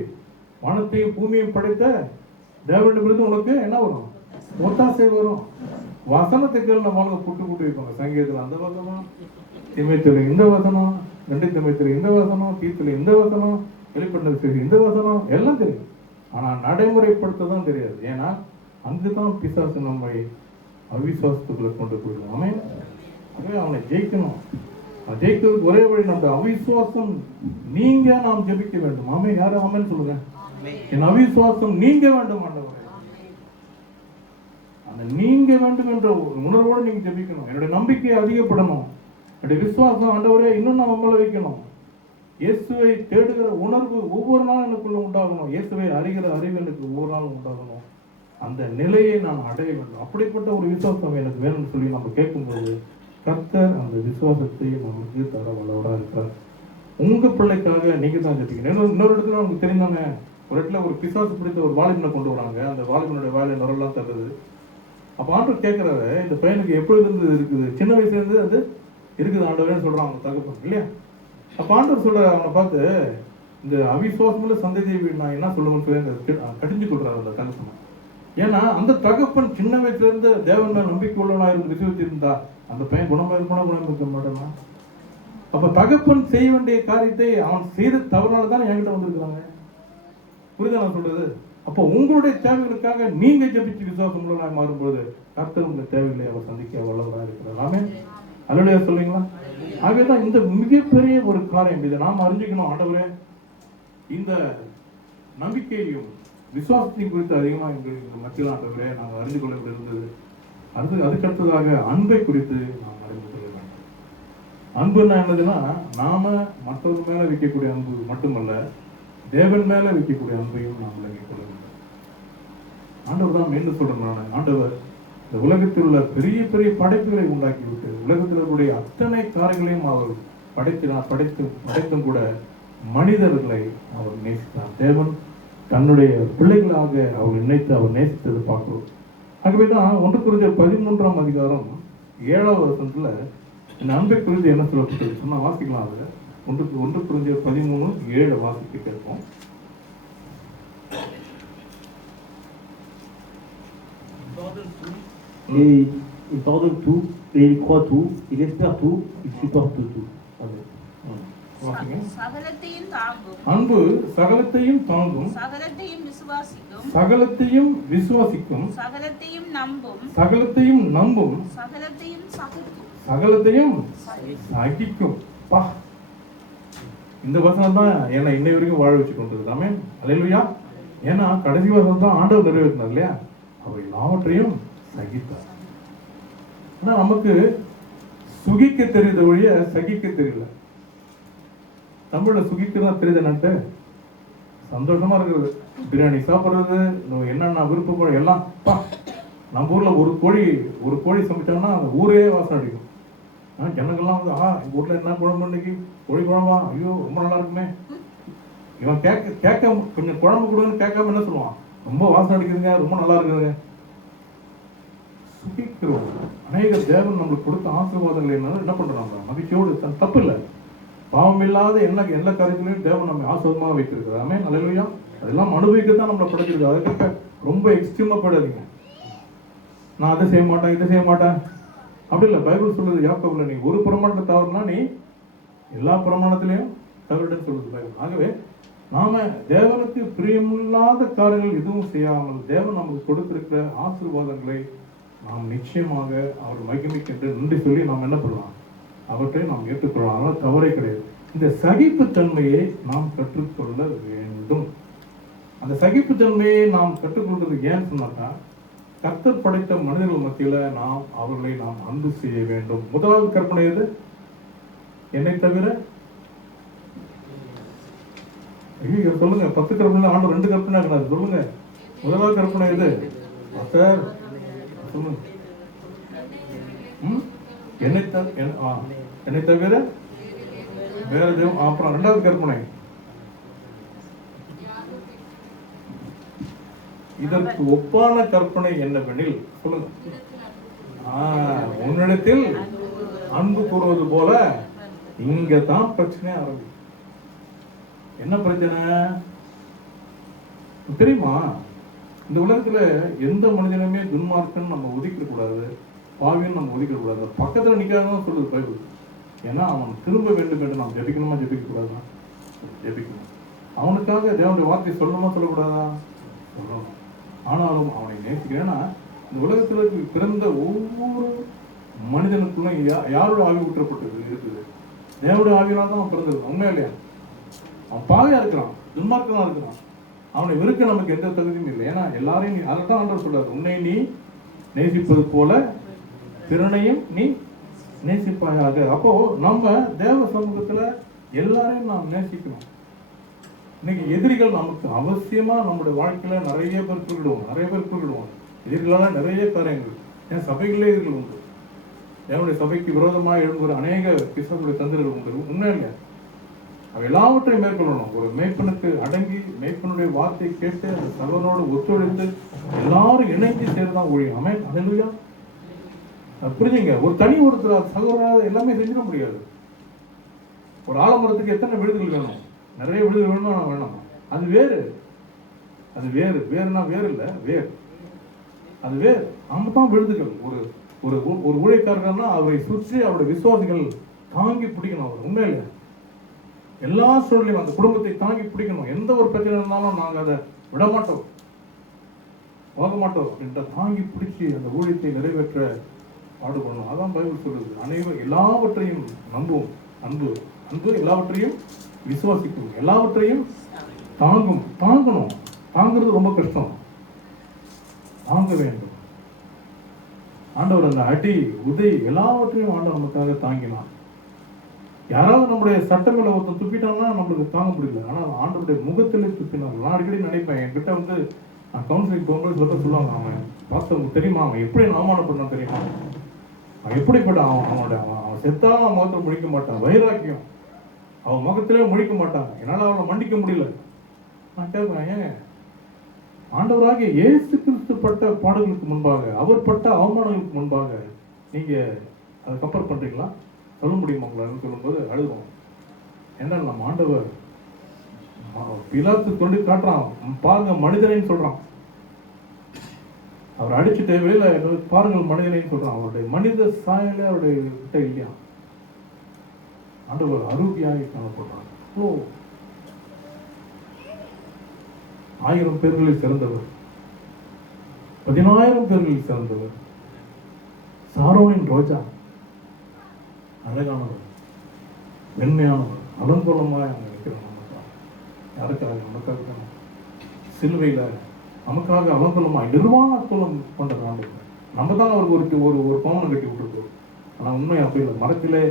வானத்தையும் பூமியையும் படைத்த தேவனிடமிருந்து உனக்கு என்ன வரும்? ஒத்தாசை வரும். வசனத்தை கேள்வி நம்ம புட்டு புட்டு வைப்பாங்க. சங்கீதத்தில் அந்த வசனம், திமேத்தில இந்த வசனம், 2 திமேத்தில இந்த வசனம், தீத்துல இந்த வசனம், வெளிப்பட்ட இந்த வசனம் எல்லாம் தெரியும். ஆனால் நடைமுறைப்படுத்த தான் தெரியாது. ஏன்னா அங்குதான் பிசாசு நம்மை அவிசுவாசத்துக்குள்ள கொண்டு போயிடும். அவனை ஜெயிக்கணும். ஜெயிக்கிறதுக்கு ஒரே வழி நம்ம அவிசுவாசம் நீங்க நாம் ஜெபிக்க வேண்டும். ஆமே. யாரும் ஆமேன்னு சொல்லுங்க. என் அவிசுவாசம் நீங்க வேண்டும் ஆண்டவரே. அந்த நீங்க வேண்டும் என்ற உணர்வோடு நீங்க ஜெபிக்கணும். என்னுடைய நம்பிக்கை அதிகப்படணும். என்னுடைய விசுவாசம் ஆண்டவரே இன்னும் நான் நம்மள வைக்கணும். இயேசுவை தேடுகிற உணர்வு ஒவ்வொரு நாளும் எனக்குள்ள உண்டாகணும். இயேசுவை அறிகிற அறிவு எனக்கு ஒவ்வொரு நாளும் உண்டாகணும். அந்த நிலையை நான் அடைய வேண்டும். அப்படிப்பட்ட ஒரு விசுவாசம் எனக்கு வேணும்னு சொல்லி நம்ம கேட்கும்போது கர்த்தர் அந்த விசுவாசத்தை நமக்கு தர வல்லவராக இருக்கிறார். உங்க பிள்ளைக்காக நீங்க தான் ஜெபிக்கணும். இன்னொரு இடத்துல நமக்கு தெரிந்தாங்க, ஒரு இடத்துல ஒரு பிசாசு பிடித்த ஒரு வாலிபனை கொண்டு வராங்க. அந்த வாலிபனுடைய வேலை நுரெல்லாம் தருது. அப்போ ஆண்டவர் கேட்கிறாரு, இந்த பையனுக்கு எப்பொழுது இருந்து இருக்குது? சின்ன வயசுல இருந்து அது இருக்குது ஆண்டவரேன்னு சொல்றான் அவங்க தகப்பன் இல்லையா? அப்போ ஆண்டவர் சொல்றாரு அவனை பார்த்து, இந்த அவிசுவாசமுள்ள சந்ததியை நான் என்ன சொல்லுவேன்னு சொல்லி கடிஞ்சு கொள்றாரு அந்த தகப்பனை. ஏன்னா அந்த தகப்பன் சின்ன வயசுல இருந்து தேவன் மேல் நம்பிக்கை உள்ளவனா இருந்து விசுவசிச்சிருந்தா அந்த பையன் குணமா இருக்க மாட்டானா? அப்ப தகப்பன் செய்ய வேண்டிய காரியத்தை அவன் செய்த தவறுனால தானே என்கிட்ட வந்திருக்கிறாங்க. புரியுதா நான் சொல்றது? அப்போ உங்களுடைய தேவைகளுக்காக நீங்க ஜெபிச்சு விசுவாசம் உள்ளவனாக மாறும்போது கர்த்தர் உங்களுடைய தேவைகளை அவர் சந்திக்க வல்லவராக இருக்கிறார். ஆமே. அல்லேலூயா சொல்லுங்களா? ஆகவேதான் இந்த மிகப்பெரிய ஒரு காரியம் இதை நாம் அறிஞ்சிக்கணும். ஆண்டவரே இந்த நம்பிக்கையையும் விசுவாசத்தையும் குறித்து அதிகமாக எங்களுக்கு மத்தியில் ஆண்டவரே நாங்கள் அறிந்து கொள்ள இருந்தது. அதுக்கடுத்ததாக அன்பை குறித்து நாம் அறிந்து கொள்ள வேண்டும். அன்புன்னா என்னதுன்னா நாம மற்றவர் மேல வைக்கக்கூடிய அன்பு மட்டுமல்ல, தேவன் மேல வைக்கக்கூடிய அன்பையும் நாம் விளங்கிக் கொள்ள வேண்டும். ஆண்டவர் தான் மீண்டும் சொல்றேன் நான், ஆண்டவர் இந்த உலகத்தில் உள்ள பெரிய பெரிய படைப்புகளை உண்டாக்கி விட்டு உலகத்தில் இருக்கக்கூடிய அத்தனை காரியங்களையும் அவர் படைத்தும் கூட மனிதர்களை அவர் நேசித்தார். தேவன் தன்னுடைய பிள்ளைகளாக அவர் நினைத்து அவர் நேசித்தது பார்க்கிறோம். ஆகவேதான் 1 Corinthians 13ஆம் அதிகாரம் 7வது வசனத்துல இந்த அன்பை குறித்து என்ன சொல்லப்பட்டது சொன்னா வாசிக்கலாம். அதுல 1 Corinthians 13:7 வாசிக்க கேட்போம். Et il pardonne tout, et il croit tout, il espère tout, il supporte tout. Amen. வாசிங்க. சகலத்தையும் தாங்கும், அன்பு சகலத்தையும் தாங்கும், சகலத்தையும் விசுவாசிக்கும், சகலத்தையும் விசுவாசிக்கும், சகலத்தையும் நம்பும், சகலத்தையும் நம்பும், சகலத்தையும் சகிக்கும். சகலத்தையும் சகிக்கும். பா, இந்த வசனம் தான் என்னை இன்னை வரைக்கும் வாழ வச்சு கொண்டிருக்கு. ஆமென், அல்லேலூயா. ஏன்னா கடைசி வசனம் தான் ஆண்டவர் நிறைவேற்றினார் இல்லையா, அவர் எல்லாவற்றையும் சகித்தார். ஆனா நமக்கு சுகிக்க தெரியுத வழிய சகிக்க தெரியல. தமிழ்ல சுகிக்கதான் தெரியுது என்னன்ட்டு, சந்தோஷமா இருக்கிறது, பிரியாணி சாப்பிட்றது, என்னென்ன விருப்பம் எல்லாம். பா, நம்ம ஊர்ல ஒரு கோழி சமைச்சாங்கன்னா அந்த ஊரே வாசனை அடிக்கும். ஜனங்கள்லாம் வந்து எங்க வீட்டுல என்ன குழம்பு இன்னைக்கு, கோழி குழம்பா, ஐயோ ரொம்ப நல்லா இருக்குமே. இவன் கேட்க கொஞ்சம் குழம்பு கொடுன்னு கேட்காம என்ன சொல்லுவான், ரொம்ப வாசனை அடிக்குதுங்க, ரொம்ப நல்லா இருக்குதுங்க. சுகிக்கிறோம். அநேக தேவன் நம்மளுக்கு கொடுத்த ஆசீர்வாதங்கள் என்ன பண்றோம், மகிழ்ச்சியோடு, தப்பு இல்லை, பாவம் இல்லாத எல்லா காரியத்திலையும் தேவன் நம்ம ஆசீர்வாதமாக வைத்திருக்கிறார். ஆமென், அல்லேலூயா. அதெல்லாம் அனுபவிக்கத்தான் நம்மளை படைச்சிருக்கு. அதுக்காக ரொம்ப எக்ஸ்ட்ரீமா போயிடாதீங்க, நான் அதை செய்ய மாட்டேன் இதை செய்ய மாட்டேன் அப்படி இல்லை. பைபிள் சொல்லுது யாக்கோபுல, நீ ஒரு பிரமாணத்தை தவறுனா நீ எல்லா பிரமாணத்திலையும் தவறுன்னு சொல்லுது பைபிள். ஆகவே நாம தேவனுக்கு பிரியமில்லாத காரியங்கள் எதுவும் செய்யாமல் தேவன் நமக்கு கொடுத்திருக்கிற ஆசீர்வாதங்களை நாம் நிச்சயமாக அவர் மகிமைக்கென்று நன்றி சொல்லி நாம் என்ன பண்ணலாம், அவற்றை நாம் ஏற்றுக்கொள்ளலாம். அதனால் தவறே கிடையாது. இந்த சகிப்புத்தன்மையை நாம் கற்றுக்கொள்ள வேண்டும். அந்த சகிப்புத்தன்மையை நாம் கற்றுக்கொள்வது ஏன்னு சொன்னாக்கா, கர்த்தர் படைத்த மனிதர்கள் மத்தியில அவர்களை நாம் அன்பு செய்ய வேண்டும். முதலாவது கற்பனை எது, என்னை தவிர ஐயோ சொல்லுங்க, 10 கற்பனை ஆண்டு 2 கற்பனை கிடையாது, சொல்லுங்க. முதலாவது கற்பனை எது சார், சொல்லுங்க. என்னை தவிர வேற தெய்வம். அப்புறம் 2வது கற்பனை, இதற்கு ஒப்பான கற்பனை என்னவெனில், சொல்லுங்க, உன்னிடத்தில் அன்பு கூறுவது போல. இங்கதான் பிரச்சனை ஆரம்பிக்கும். என்ன பிரச்சனை தெரியுமா, இந்த உலகத்துல எந்த மனிதனுமே துன்மார்க்கன்னு நம்ம ஒதுக்க கூடாது, பாவியும் நம்ம ஒதுக்க கூடாது. பக்கத்துல நிக்காதான் சொல்லுது பைபிள். ஏன்னா அவன் திரும்ப வேண்டும் என்று நாம் ஜெபிக்கணுமா ஜெபிக்க கூடாதா, ஜெபிக்கணும். அவனுக்காக தேவனுடைய வார்த்தை சொல்லணுமா சொல்லக்கூடாதா, சொல்லணும். ஆனாலும் அவனை நேசிக்கிறேன்னா, இந்த உலகத்துல பிறந்த ஒவ்வொரு மனிதனுக்குள்ள யாரோட ஆவி ஊற்றப்பட்டது இருக்குது, தேவனுடைய ஆவியினால் தான் அவன் பிறந்தது. உண்மையா இல்லையா? அவன் பாவியா இருக்கிறான், துன்மார்க்கமா இருக்கிறான், அவனை வெறுக்க நமக்கு எந்த தகுதியும் இல்லை. ஏன்னா எல்லாரையும் அதைத்தான் ஆண்டவர் சொல்றாரு, உன்னை நீ நேசிப்பது போல பிறனையும் நீ நேசிப்பாயாக. அப்போ நம்ம தேவ சமூகத்துல எல்லாரையும் நாம் நேசிக்கணும். இன்னைக்கு எதிரிகள் நமக்கு அவசியமா நம்முடைய வாழ்க்கையில நிறைய பேர் குறிப்பிடுவோம். எதிர்களால நிறைய காரியங்கள், ஏன் சபைகளே எதிர்கள் உண்டு. தேவனுடைய சபைக்கு விரோதமாக எழும்புகிற அநேக பிசாசுடைய தந்திரங்கள் உண்டு. உண்மை இல்லை, அவ எல்லாவற்றையும் மேற்கொள்ளணும். ஒரு மேய்ப்பனுக்கு அடங்கி மேய்ப்பனுடைய வார்த்தையை கேட்டு அந்த சகோதரனோடு ஒத்துழைத்து எல்லாரும் இணைந்து சேர்தான் ஊழியம். ஆமென், அல்லேலூயா. புரிஞ்சுங்க, ஒரு ஒருத்தர் சகோதரனாக எல்லாமே செஞ்சிட முடியாது. ஒரு ஆலமரத்துக்கு எத்தனை விழுதுகள் வேணும், நிறைய விழுதுகள் வேணும். அது வேறு வேறுனா வேறு இல்லை, அது வேறு. அவங்க தான் விழுதுகள். ஒரு ஊழியக்காரர்னா அவரை சுற்றி அவருடைய விசுவாசிகள் தாங்கி பிடிக்கணும். அவர் உண்மையில எல்லா சூழலையும் அந்த குடும்பத்தை தாங்கி பிடிக்கணும். எந்த ஒரு பிரச்சனை இருந்தாலும் நாங்கள் அதை விட மாட்டோம், போக மாட்டோம் என்ற தாங்கி பிடிச்சி அந்த ஊழியத்தை நிறைவேற்ற பாடுபடணும். அதான் பைபிள் சொல்லுது, அனைவரும் எல்லாவற்றையும் நம்புவோம். அன்பு எல்லாவற்றையும் விசுவாசிக்கும், எல்லாவற்றையும் தாங்கணும். தாங்கிறது ரொம்ப கஷ்டம், தாங்க வேண்டும். ஆண்டவர் அந்த அடி உதை எல்லாவற்றையும் ஆண்டவர் நமக்காக தாங்கினான். யாராவது நம்முடைய சட்ட மேல ஒருத்தன் துப்பிட்டான்னா நம்மளுக்கு தாங்க முடியல. ஆனால் ஆண்டவருடைய முகத்திலே துப்பினார். நான் அடிக்கடி நினைப்பேன், என்கிட்ட வந்து நான் கவுன்சிலிங் போகும்போது சில பேர் சொல்லுவாங்க, அவன் பாஸ்டருக்கு தெரியுமா, அவன் எப்படி அவமானப்பட்டான் தெரியுமா, அவன் எப்படிப்பட்ட அவன் செத்தாலும் அவன் முகத்தில் முழிக்க மாட்டான், வைராக்கியம் அவன் முகத்திலே முழிக்க மாட்டான், என்னால் அவனை மன்னிக்க முடியல. நான் கேட்பேன், ஏன் ஆண்டவராகிய இயேசு கிறிஸ்து பட்ட பாடுகளுக்கு முன்பாக, அவர் பட்ட அவமானங்களுக்கு முன்பாக நீங்க அதை கம்பேர் பண்றீங்களா? சொல்ல முடியுமா உங்களால்? சொல்லும்போது அழுதுவோம். ஏன்னா நம்ம ஆண்டவர் பிலாத்து கொண்டு காட்டுறான், பாருங்க மனிதனைன்னு சொல்றான். அவர் அடிச்சுட்டு வெளியில பாருங்கள் மனிதனைன்னு சொல்றான். அவருடைய மனித சாயலே அவருடைய கிட்ட இல்லையா. ஆண்டவர் அருவியாகி காணப்படுறாங்க. 1000 பேர்களில் சிறந்தவர், 10000 பேர்களில் சிறந்தவர், சாரோனின் ரோஜா, அழகானவர், வெண்மையானவர், அலங்கோலமாய் அங்கே நிற்கிறோம். யாருக்காக? நமக்காக. சிலுவையில நமக்காக அலங்கோலமாய் நிர்வாணத்தோலம் கொண்ட ஆண்டவர். நம்ம தான் அவருக்கு ஒரு பவனம் கட்டி விட்டுருக்கோம். ஆனால் உண்மை அப்படி இல்லை. மரத்திலே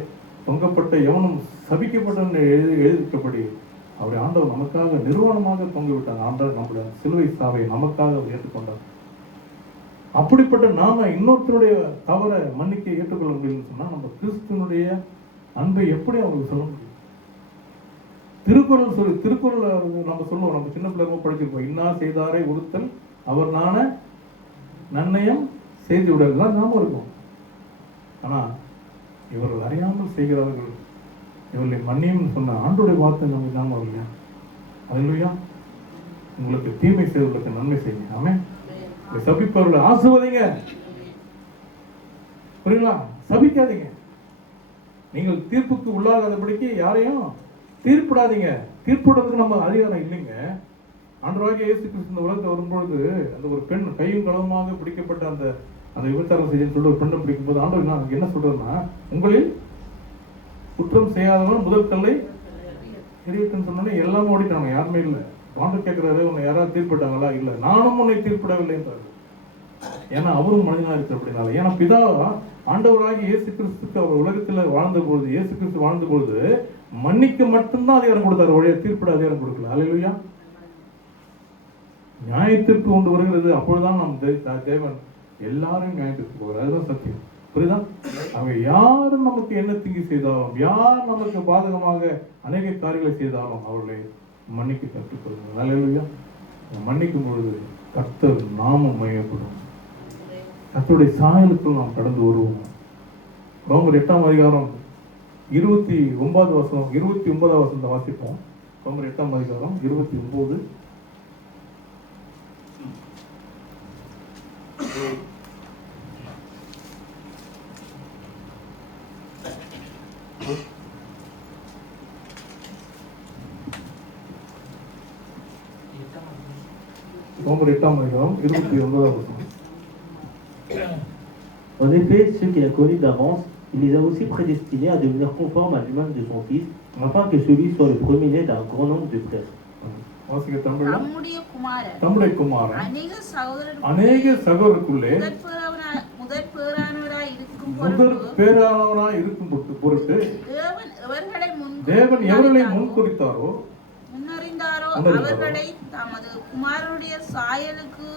தொங்கப்பட்ட எவனும் சபிக்கப்பட்ட எழுதிக்கப்படி அவருடைய ஆண்டவர் நமக்காக நிர்வாணமாக தொங்க விட்டாங்க. ஆண்டவர் நம்முடைய சிலுவை சாவை நமக்காக அவர் ஏற்றுக்கொண்டார். அப்படிப்பட்ட நாம இன்னொருத்தருடைய தவற மன்னிக்க ஏற்றுக்கொள்ள முடியும்னு சொன்னா நம்ம கிறிஸ்துவனுடைய அன்பை எப்படி அவங்களுக்கு சொல்ல முடியும்? திருக்குறள் நம்ம சொல்லுவோம், நம்ம சின்ன பிள்ளைங்க படிச்சிருப்போம், இன்னா செய்தாரை உறுத்தல் அவர் நான நன்னயம் செய்து விடலாம் நாம இருக்கும். ஆனா இவர்கள் அறியாமல் செய்கிறார்கள், இவர்களை மன்னியும் சொன்ன ஆண்டோடைய வார்த்தை நம்ம இல்லாம வரலையா? அல்லேலூயா. உங்களுக்கு தீமை செய்வதற்கு நன்மை செய்யுங்க. ஆமென். சபிப்பவர்களை ஆசீர்வதிங்க. புரியுங்களா? சபிக்காதீங்க. நீங்கள் தீர்ப்புக்கு உள்ளாகாதபடிக்கு யாரையும் தீர்ப்பிடாதீங்க. தீர்ப்பிடுறதுக்கு நம்ம அதிகாரம் இல்லைங்க. ஆண்டவராகிய இயேசு கிறிஸ்து இந்த உலகத்தை வரும்பொழுது அந்த ஒரு பெண் கையும் களவுமாக பிடிக்கப்பட்ட அந்த விபச்சாரம் செய்ய சொல்லிட்டு ஒரு பெண்ணை பிடிக்கும் போது ஆண்டவர் என்ன சொல்றதுன்னா, உங்களில் குற்றம் செய்யாதவன் முதல் கல்லை எரியட்டுன்னு சொன்னோன்னே எல்லாமே ஓடிட்டாங்க, யாருமே இல்லை. ஆண்டவர் கேட்கிறாரு, உன்னை யாராவது தீர்ப்பிட்டாங்களா? இல்லை, நானும் உன்னை தீர்ப்பிடவில்லை என்றார். ஏன்னா அவரும் மனிதனா இருக்கு அப்படின்னால. ஏன்னா பிதாவா ஆண்டவராகி இயேசு கிறிஸ்துக்கு அவர் உலகத்துல வாழ்ந்த பொழுது, இயேசு கிறிஸ்து வாழ்ந்த பொழுது மன்னிக்க மட்டும்தான் அதிகாரம் கொடுத்தாரு, ஒழிய தீர்ப்பிட அதிகாரம் கொடுக்கல. அல்லேலூயா. நியாயத்திற்கு கொண்டு வருகிறது. அப்பொழுதுதான் நம் தேவன் எல்லாரும் நியாயத்திற்கு போகிறார். அதுதான் சத்தியம். புரியுதா? அவங்க யாரும் நமக்கு என்ன தீங்கு செய்தாலும், யார் நமக்கு பாதகமாக அநேக காரியங்களை செய்தாலும் அவர்களை மன்னிக்க கற்றுக்கொள்ளுங்கள். அல்லேலூயா. மன்னிக்கும் பொழுது கர்த்தர் நாமம் மையப்படும். கர்த்தருடைய சாயலுக்குள் நாம் கடந்து வருவோம். ரோமர் 8ஆம் அதிகாரம் 29வது வசனம் 29வது வசனத்தை வாசிப்போம். ரோமர் 8ஆம் அதிகாரம் 29. ரோமர் 8ஆம் அதிகாரம் 29வது வசனம். En effet, ceux qu'il a connus d'avance, il les a aussi prédestinés à devenir conformes à l'image de son Fils, afin que celui soit le premier-né d'un grand nombre de frères. நம்முடைய குமாரன் அநேக சகோதரருக்குள்ளே முதற் பேரானவராய் இருக்கும் பொருட்டு தேவன் எவர்களை முன்குறித்தாரோ முன்னறிந்தாரோ அவர்களை தமது குமாரனுடைய சாயலுக்கு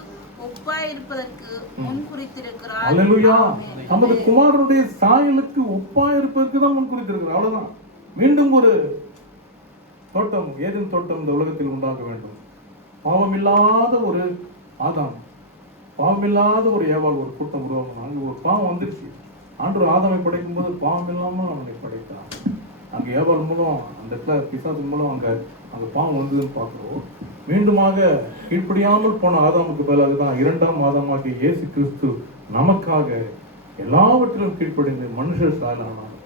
ஒப்பாயிருப்பதற்கு முன்குறித்திருக்கிறார். அல்லேலூயா. நமது குமாரனுடைய சாயலுக்கு ஒப்பாயிருப்பதற்கு தான் முன்குறித்திருக்கிறார். அவ்வளவுதான். மீண்டும் ஒரு தோட்டம், ஏதேன் தோட்டம் இந்த உலகத்தில் உண்டாக வேண்டும். பாவமில்லாத ஒரு ஆதாம், பாவமில்லாத ஒரு ஏவாள், ஒரு கூட்டம் உருவாக்கணும். அங்கு ஒரு பாவம் வந்துருச்சு. ஆண்டவர் ஆதாமை படைக்கும் போது பாவம் இல்லாமல் அவனை படைத்தான். அங்க ஏவாள் மூலம், அந்த இடத்துல பிசாசு மூலம் அங்க பாவம் வந்ததுன்னு பார்க்கிறோம். மீண்டுமாக கீழ்ப்படியாமல் போன ஆதாமுக்கு பதிலாக தான் 2ஆம் ஆதாமாகிய இயேசு கிறிஸ்து நமக்காக எல்லாவற்றிலும் கீழ்ப்படிந்து மனுஷர் சாயலானார்.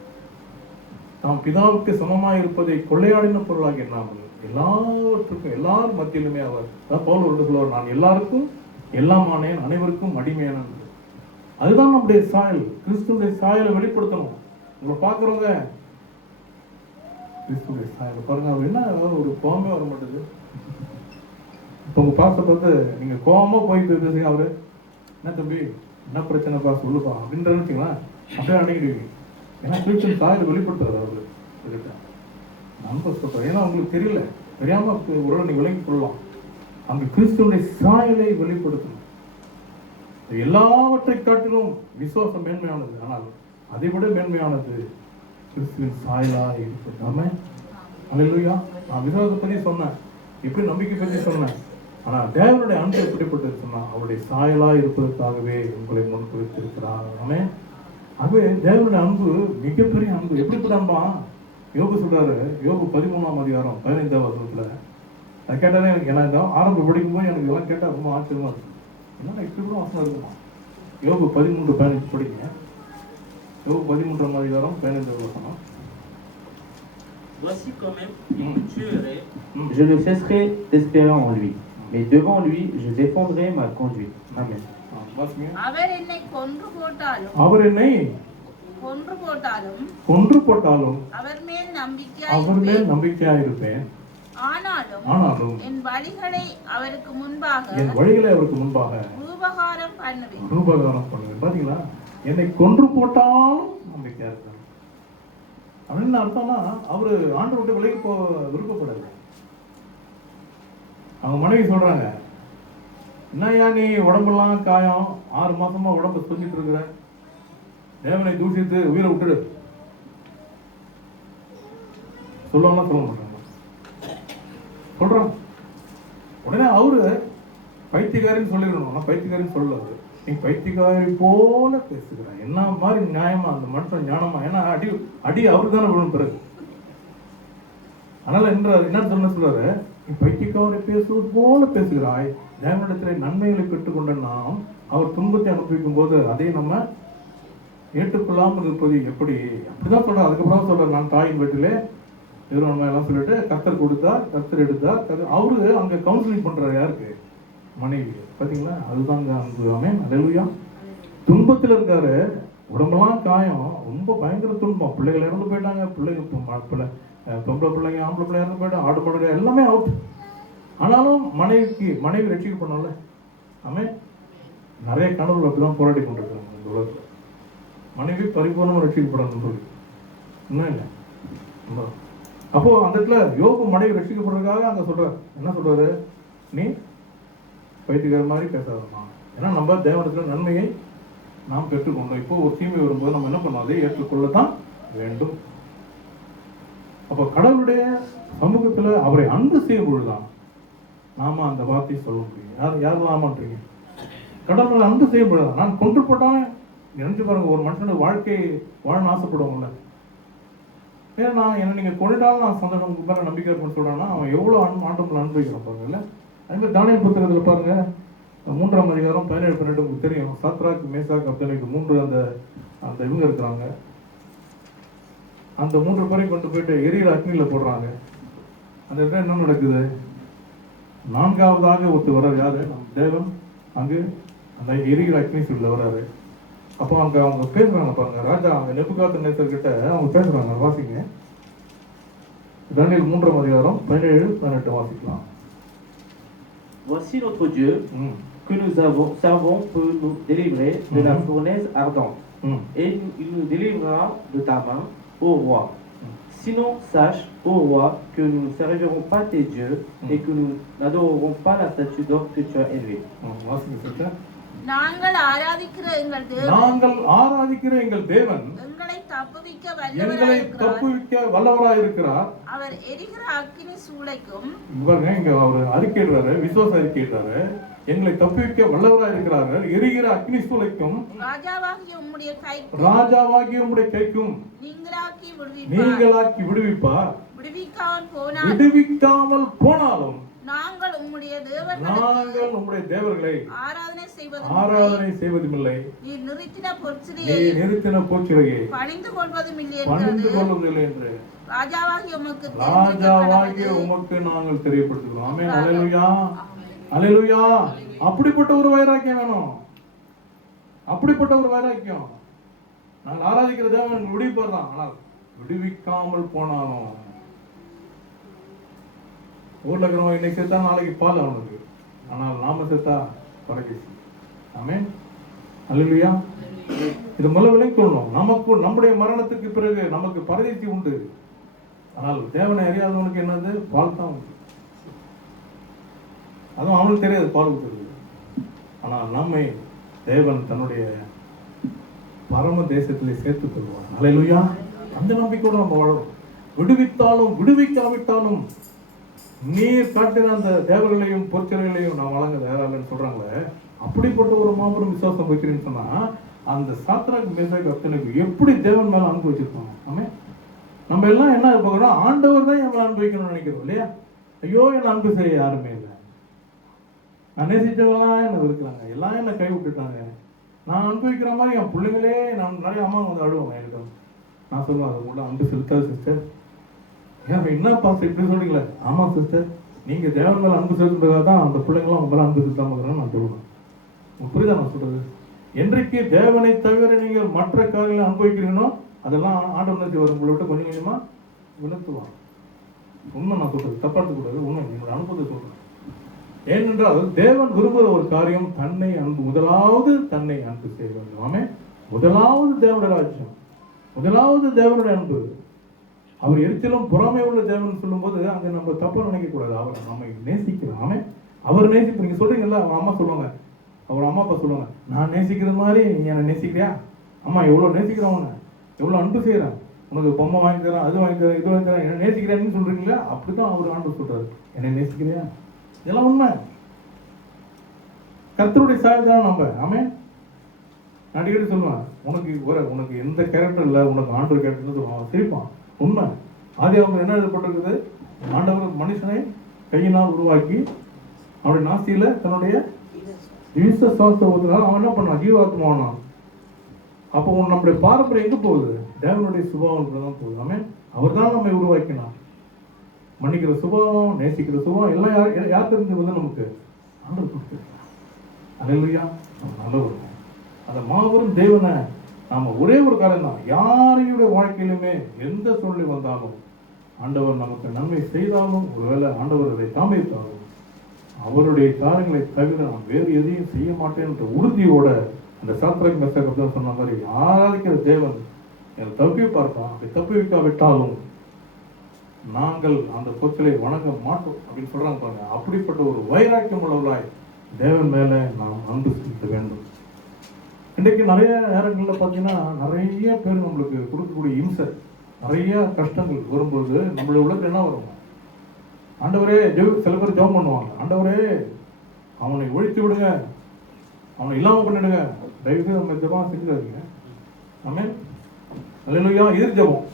தாம் பிதாவுக்கு சமமாக இருப்பதை கொள்ளையாடின பொருளாக எண்ணாமல் எல்லாவற்றுக்கும் எல்லார் மத்தியிலுமே அவர் பவுல் ஒரு சொல்லுவார், நான் எல்லாருக்கும் எல்லாமானேன், அனைவருக்கும் அடிமையான. அதுதான் நம்முடைய சாயல். கிறிஸ்துடைய சாயலை வெளிப்படுத்தணும். உங்களை பார்க்குறவங்க கிறிஸ்துடைய சாயல் பாருங்க. அவர் என்ன ஒரு கோபமே வர மாட்டேது. இப்போ உங்க பாச பார்த்து நீங்க கோபமா போய் பேசுங்க, அவரு என்ன தம்பி என்ன பிரச்சனைப்பா சொல்லுப்பா அப்படின்ற வச்சுங்களேன், அப்படியே அணைக்கிடுவீங்க. ஏன்னா கிறிஸ்துவின் சாயலை வெளிப்படுத்துறாரு அவரு. கர்த்தர்கிட்ட. நண்பர் சொல்கிறேன், ஏன்னா உங்களுக்கு தெரியல, தெரியாமல் ஒரு நீ விலகி கொள்ளலாம். அங்கு கிறிஸ்துவனுடைய சாயலை வெளிப்படுத்தணும். எல்லாவற்றை காட்டிலும் விசுவாசம் மேன்மையானது, ஆனால் அதை விட மேன்மையானது கிறிஸ்துவின் சாயலாக இருப்பது. ஆமென், அல்லேலூயா. நான் விசுவாசத்தை பற்றி சொன்னேன், எப்படி நம்பிக்கை பற்றி சொன்னேன். ஆனால் தேவனுடைய அன்பு எப்படிப்பட்டது சொன்னால் அவருடைய சாயலாக இருப்பதற்காகவே உங்களை முன் குறித்திருக்கிறார். ஆமென். ஆகவே தேவனுடைய அன்பு மிகப்பெரிய அன்பு. எப்படிப்பட்ட அன்பா? யோபு சொல்றாரு, யோபு 13ஆம் அதிகாரம் 15ஆம் வசனத்துல. நான் கேட்டாலே எனக்கு என்ன ஆரம்ப படிக்கும்போது எனக்கு இதெல்லாம் கேட்டால் ரொம்ப ஆச்சரியமா இருக்கு. என்னன்னா இப்படி கூட வசனம் இருக்குமா? யோபு 13:15 படிங்க. யோபு 13ஆம் அதிகாரம் 15ஆம் வசனம். Voici quand même, il me tuerait. Je ne cesserai d'espérer en lui, mais devant lui, je défendrai ma conduite. Amen. அவர் என்னை கொன்று போட்டாலும் அவர் என்னை கொன்று போட்டாலும் அவர் மேல் நம்பிக்கையாக இருப்பேன். ஆனாலும் என் வழிகளை அவருக்கு முன்பாக ரூபகாரம் பண்ணுவேன். பாத்தீங்களா? என்னை கொன்று போட்டாலும் நம்பிக்கையா இருக்காங்க. அப்படின்னு அர்த்தம்னா அவரு ஆண்டு விட்டு விலகி விருப்பப்படல. அவங்க மனைவி சொல்றாங்க, என்னையா நீ உடம்பெல்லாம் காயம், 6 மாசமா உடம்பு தூங்கிட்டு இருக்கிற, தேவனை தூஷித்து உயிரை விட்டுடு சொல்லுவாங்க. சொல்ல மாட்டாங்க, சொல்றாங்க. உடனே அவரு பைத்தியக்காரின்னு சொல்லிடணும். ஆனால் பைத்தியக்காரின்னு சொல்லல. நீ பைத்தியக்காரி போல பேசுகிற, என்ன மாதிரி நியாயமா அந்த மனுஷன் ஞானமா? ஏன்னா அடி அவருக்கு தானே விழும் பிறகு. அதனால என்ன சொல்றாரு, நீ பைத்தியக்காரி பேசுவது போல பேசுகிறாய். தேவனிடத்தில் நன்மைகளை பெற்றுக்கொண்ட நாம் அவர் துன்பத்தை அனுபவிக்கும் போது அதை நம்ம ஏற்றுக்கொள்ளாமல் இருப்பது எப்படி? அப்படிதான் சொல்றாரு. அதுக்கப்புறம் சொல்றாரு, நான் தாயின் வீட்டிலே எல்லாம் சொல்லிட்டு கர்த்தர் கொடுத்தார், கர்த்தர் எடுத்தார். அவரு அங்க கவுன்சிலிங் பண்றாரு. யாருக்கு? மனைவி. பாத்தீங்களா? அதுதாங்க அன்பு. ஆமென், அல்லேலூயா. துன்பத்தில் இருக்காரு, உடம்பெல்லாம் காயம், ரொம்ப பயங்கர துன்பம். பிள்ளைகள் இறந்து போயிட்டாங்க, பொம்பளை பிள்ளைங்க ஆம்பளை பிள்ளை இறந்து போயிட்டாங்க, ஆடு மாடு எல்லாமே அவுட். ஆனாலும் மனைவி ரட்சிக்க பண்ணல. ஆமென். நிறைய கணவர்கள் அப்படிதான் போராடி கொண்டிருக்காங்க இந்த உலகத்துல. மனைவி பரிபூர்ணமா ரட்சிக்கப்படணும்னு சொல்லி இன்னும் இல்லை. அப்போ அந்த இடத்துல யோபு மனைவி ரட்சிக்கப்படுறதுக்காக அங்க சொல்றாரு. என்ன சொல்றாரு? நீ பைத்தியக்கார மாதிரி பேசாதம்மா. ஏன்னா நம்ம தேவனத்துல நன்மையை நாம் பெற்றுக்கொண்டோம். இப்போ ஒரு தீமை வரும்போது நம்ம என்ன பண்ணோம்? அதை ஏற்றுக்கொள்ளத்தான் வேண்டும். அப்போ கடவுளுடைய சமூகத்துல அவரை அன்பு செய்யும் பொழுதுதான் நாம அந்த வார்த்தையை சொல்ல முடியும். யாரும் ஆமான்றீங்க? கடவுளை அன்பு செய்யும் பொழுதுதான். நான் கொன்று போட்டான் நினைச்சு பாருங்க, ஒரு மனுஷனோட வாழ்க்கை வாழ ஆசைப்படுவோம்ல. ஏன்னா என்ன நீங்க கொண்டாலும் நான் சந்தோஷம் மேல நம்பிக்கை இருக்குன்னு சொல்றான்னா அவன் எவ்வளவு ஆண்டவங்களை அனுபவிக்கிறான் பாருங்கல்ல. அதே மாதிரி தானியேல் புத்தகத்துல பாருங்க, 3ஆம் அதிகாரம் 17-18 உங்களுக்கு தெரியும். சாத்ராக், மேசாக், அப்தனேகோ 3 அந்த இவங்க இருக்கிறாங்க. அந்த 3 பேரையும் கொண்டு போயிட்டு எரியிற அக்னியில போடுறாங்க. அந்த இடத்துல என்ன நடக்குது? 4ஆவதாக ஒருத்தர் வர்றாரு. யாரு? நம்ம தேவன் அங்கு அந்த எரிகிற அக்னி சூழல வர்றாரு. அப்போ அங்க அவங்க பேசுறாங்க பாருங்க. ராஜா அங்க நேபுகாத்நேசர் கிட்ட அவங்க பேசுறாங்க. வாசிங்க, தானியேல் 3ஆம் அதிகாரம் 17-18 வாசிக்கலாம். Voici notre Dieu que nous servons peut nous délivrer de la fournaise ardente, et il nous délivrera de ta main, ô roi. Sinon, sache, ô roi, que nous ne servirons pas tes dieux et que nous n'adorerons pas la statue d'or que tu as élevée. நாங்கள் ஆராதிக்கிற எங்கள் தேவன் எங்களை தப்புவிக்க வல்லவராய் இருக்கிறார். அவர் எரிகிற அக்கினி சூளைக்கும் இங்க அவர் அறிக்கையிடுறாரு, விசுவாச அறிக்கையிடுறாரு. எங்களை தப்புவிக்க வல்லவராய் இருக்கிறார்கள், எரிகிற அக்னி சூளைக்கும் ராஜாவாகிய உம்முடைய கைக்கும் நீங்களாக்கி விடுவிப்பார். விடுவிக்காமல் போனாலும் நாங்கள் உம்முடைய தேவர்களை ஆராதனை செய்வதுமில்லை. நீர் நிறுத்தின போச்சிலையை பணிந்து கொள்வதுமில்லை என்று ராஜாவாகிய உமக்கு நாங்கள் தெரியப்படுத்துகிறோம். ஆமென், அல்லேலூயா, அல்லேலூயா. அப்படிப்பட்ட ஒரு வைராக்கியம் வேணும். அப்படிப்பட்ட ஒரு வைராக்கியம். நாங்கள் ஆராதிக்கிற தேவன் விடுவிப்பார் தான். ஆனால் விடுவிக்காமல் போனாலும் ஊர்ல இருக்கிறவங்க இன்னைக்கு செத்தா நாளைக்கு பால் அவனுக்கு, ஆனால் நாம செத்தா பரதேசி. ஆமென், அல்லேலூயா. இது முதல்ல விளங்கிக் கொள்ளணும். நமக்கு நம்முடைய மரணத்துக்கு பிறகு நமக்கு பரதேசி உண்டு. ஆனால் தேவனை அறியாதவனுக்கு என்னது? பால் தான் உண்டு. அதுவும் அவனுக்கு தெரியாது பால் ஊற்றுறது. ஆனால் நம்மை தேவன் தன்னுடைய பரம தேசத்திலே சேர்த்துக் கொள்வார். அல்லேலூயா. அந்த நம்பிக்கையோடு நம்ம வாழணும். விடுவித்தாலும் விடுவிக்காவிட்டாலும் நீர் காட்டின அந்த தேவர்களையும் பொற்களையும் நான் வழங்க தயாராகன்னு சொல்றாங்களே, அப்படிப்பட்ட ஒரு மாபெரும் விசுவாசம் வைக்கிறேன்னு சொன்னா அந்த சாத்ராக் மேசாக் அப்தேனேகோ எப்படி தேவன் மேல அன்பு வச்சிருப்பாங்க. ஆமே, நம்ம எல்லாம் என்ன பார்க்கணும்? ஆண்டவர் தான் என் அன்பு வைக்கணும்னு நினைக்கிறோம் இல்லையா? ஐயோ, என்ன அன்பு செய்ய யாருமே இல்லை, நான் நேசிச்சவங்களாம் என்ன இருக்கிறாங்க, எல்லாம் என்ன கை விட்டுட்டாங்க, நான் அனுபவிக்கிற மாதிரி என் பிள்ளைங்களே, நான் நிறைய அம்மா வந்து அழுவாங்க என்கிட்ட. நான் சொல்லுவேன், அது கூட அன்பு செலுத்தாது சிஸ்டர். ஏன் என்ன பாஸ்டர் இப்படி சொல்றீங்களே? ஆமாம் சிஸ்டர், நீங்க தேவன் மேல அன்பு செலுத்துறதுக்காக தான் அந்த பிள்ளைங்களாம் உங்க மேல அன்பு செலுத்தாம நான் சொல்லுவேன். உங்களுக்கு புரியுதா நான் சொல்றது? என்றைக்கு தேவனை தவிர நீங்க மற்ற காரியங்களை அனுபவிக்கிறீங்களோ அதெல்லாம் ஆண்டவனுக்கு வரும் உங்களை விட்டு கொஞ்சம் கொஞ்சமா விளக்குவான். உண்மை நான் சொல்றது, தப்பா எடுத்துக்கூடாது, உண்மை என்னோட அனுபவத்தை சொல்றேன். ஏனென்றால் தேவன் விரும்புகிற ஒரு காரியம் தன்னை அன்பு, முதலாவது தன்னை அன்பு செய்ய வேண்டும். ஆமே, முதலாவது தேவனுடைய ராஜ்யம், முதலாவது தேவனுடைய அன்பு. அவர் எரிச்சலும் பொறாமை உள்ள தேவன் சொல்லும்போது அங்க நம்ம தப்பா நினைக்க கூடாது. அவர் நம்மை நேசிக்கிறார். ஆமே, அவர் நேசிப்பு. நீங்க சொல்றீங்கல்ல, அவங்க அம்மா சொல்லுவாங்க, அவர் அம்மா அப்பா சொல்லுவாங்க, நான் நேசிக்கிற மாதிரி நீ என்னை நேசிக்கிறியா? அம்மா எவ்வளவு நேசிக்கிறான், உன்னை எவ்வளவு அன்பு செய்யறான், உனக்கு பொம்மை வாங்கி தரேன், அது வாங்கி தரேன், இது வாங்கி தரேன், என்ன நேசிக்கிறேன்னு சொல்றீங்களா? அப்படிதான் அவர் ஆண்டு சொல்றாரு, என்னை நேசிக்கிறியா? இதெல்லாம் உண்மை. கர்த்தருடைய சாயல் தான் நம்ம. ஆமே, அடிக்கடி சொல்லுவேன், உனக்கு எந்த கேரக்டர் இல்லை, உனக்கு ஆண்டவர் கேரக்டர்னு சொல்லுவான், சிரிப்பான். உண்மை. ஆதியாகமத்தில் என்ன எழுதப்பட்டிருக்குது? ஆண்டவர் மனுஷனை கையினால் உருவாக்கி அவனுடைய நாசியில தன்னுடைய ஜீவ சுவாசத்தை ஊற்றினாலும் அவன் என்ன பண்ணான்? ஜீவாத்மாவானான். அப்போ நம்முடைய பாரம்பரியம் எங்க போகுது? தேவனுடைய சுபாவம் தான் போகுது. ஆமே, அவர் தான் நம்மை உருவாக்கினான். மன்னிக்கிற சுபாவம், நேசிக்கிற சுபாவம் எல்லாம் யார் தெரிஞ்சு வந்து நமக்கு ஆண்டவர் கொடுத்துருக்கான். அல்லேலூயா. நல்லவர். அந்த மாபெரும் தேவனை நாம ஒரே ஒரு காரியம் தான், யாரையுடைய வாழ்க்கையிலுமே எந்த சூழ்நிலை வந்தாலும் ஆண்டவர் நமக்கு நன்மை செய்தாலும், ஒருவேளை ஆண்டவர் அதை தாமதித்தாலும், அவருடைய காரியங்களை தவிர நான் வேறு எதையும் செய்ய மாட்டேன் என்ற உறுதியோட அந்த சாத்ராக் மேசாக் சொன்ன மாதிரி ஆராதிக்கிற தேவன் என்னை தப்பி பார்த்தான். அப்படி தப்பி வைக்காவிட்டாலும் நாங்கள் அந்த பொருட்களை வணங்க மாட்டோம் அப்படின்னு சொல்றாங்க பாருங்க. அப்படிப்பட்ட ஒரு வைராக்கியம் உள்ளவர்களாய் தேவன் மேல நாம் அன்பு செலுத்த வேண்டும். இன்றைக்கு நிறைய நேரங்களில் பார்த்தீங்கன்னா நிறைய பேர் நம்மளுக்கு கொடுக்கக்கூடிய இம்சை, நிறைய கஷ்டங்கள் வரும்போது நம்மளுடைய உலகத்தில் என்ன வரும்? ஆண்டவரே, சில பேர் ஜெபம் பண்ணுவாங்க, ஆண்டவரே அவனை ஒழித்து விடுங்க, அவனை இல்லாமல் பண்ணிடுங்க. தயவுசெய்து நம்ம ஜெபம் செஞ்சுக்காதீங்க. ஆமென். அல்லேலூயா. எதிர் ஜெபம்.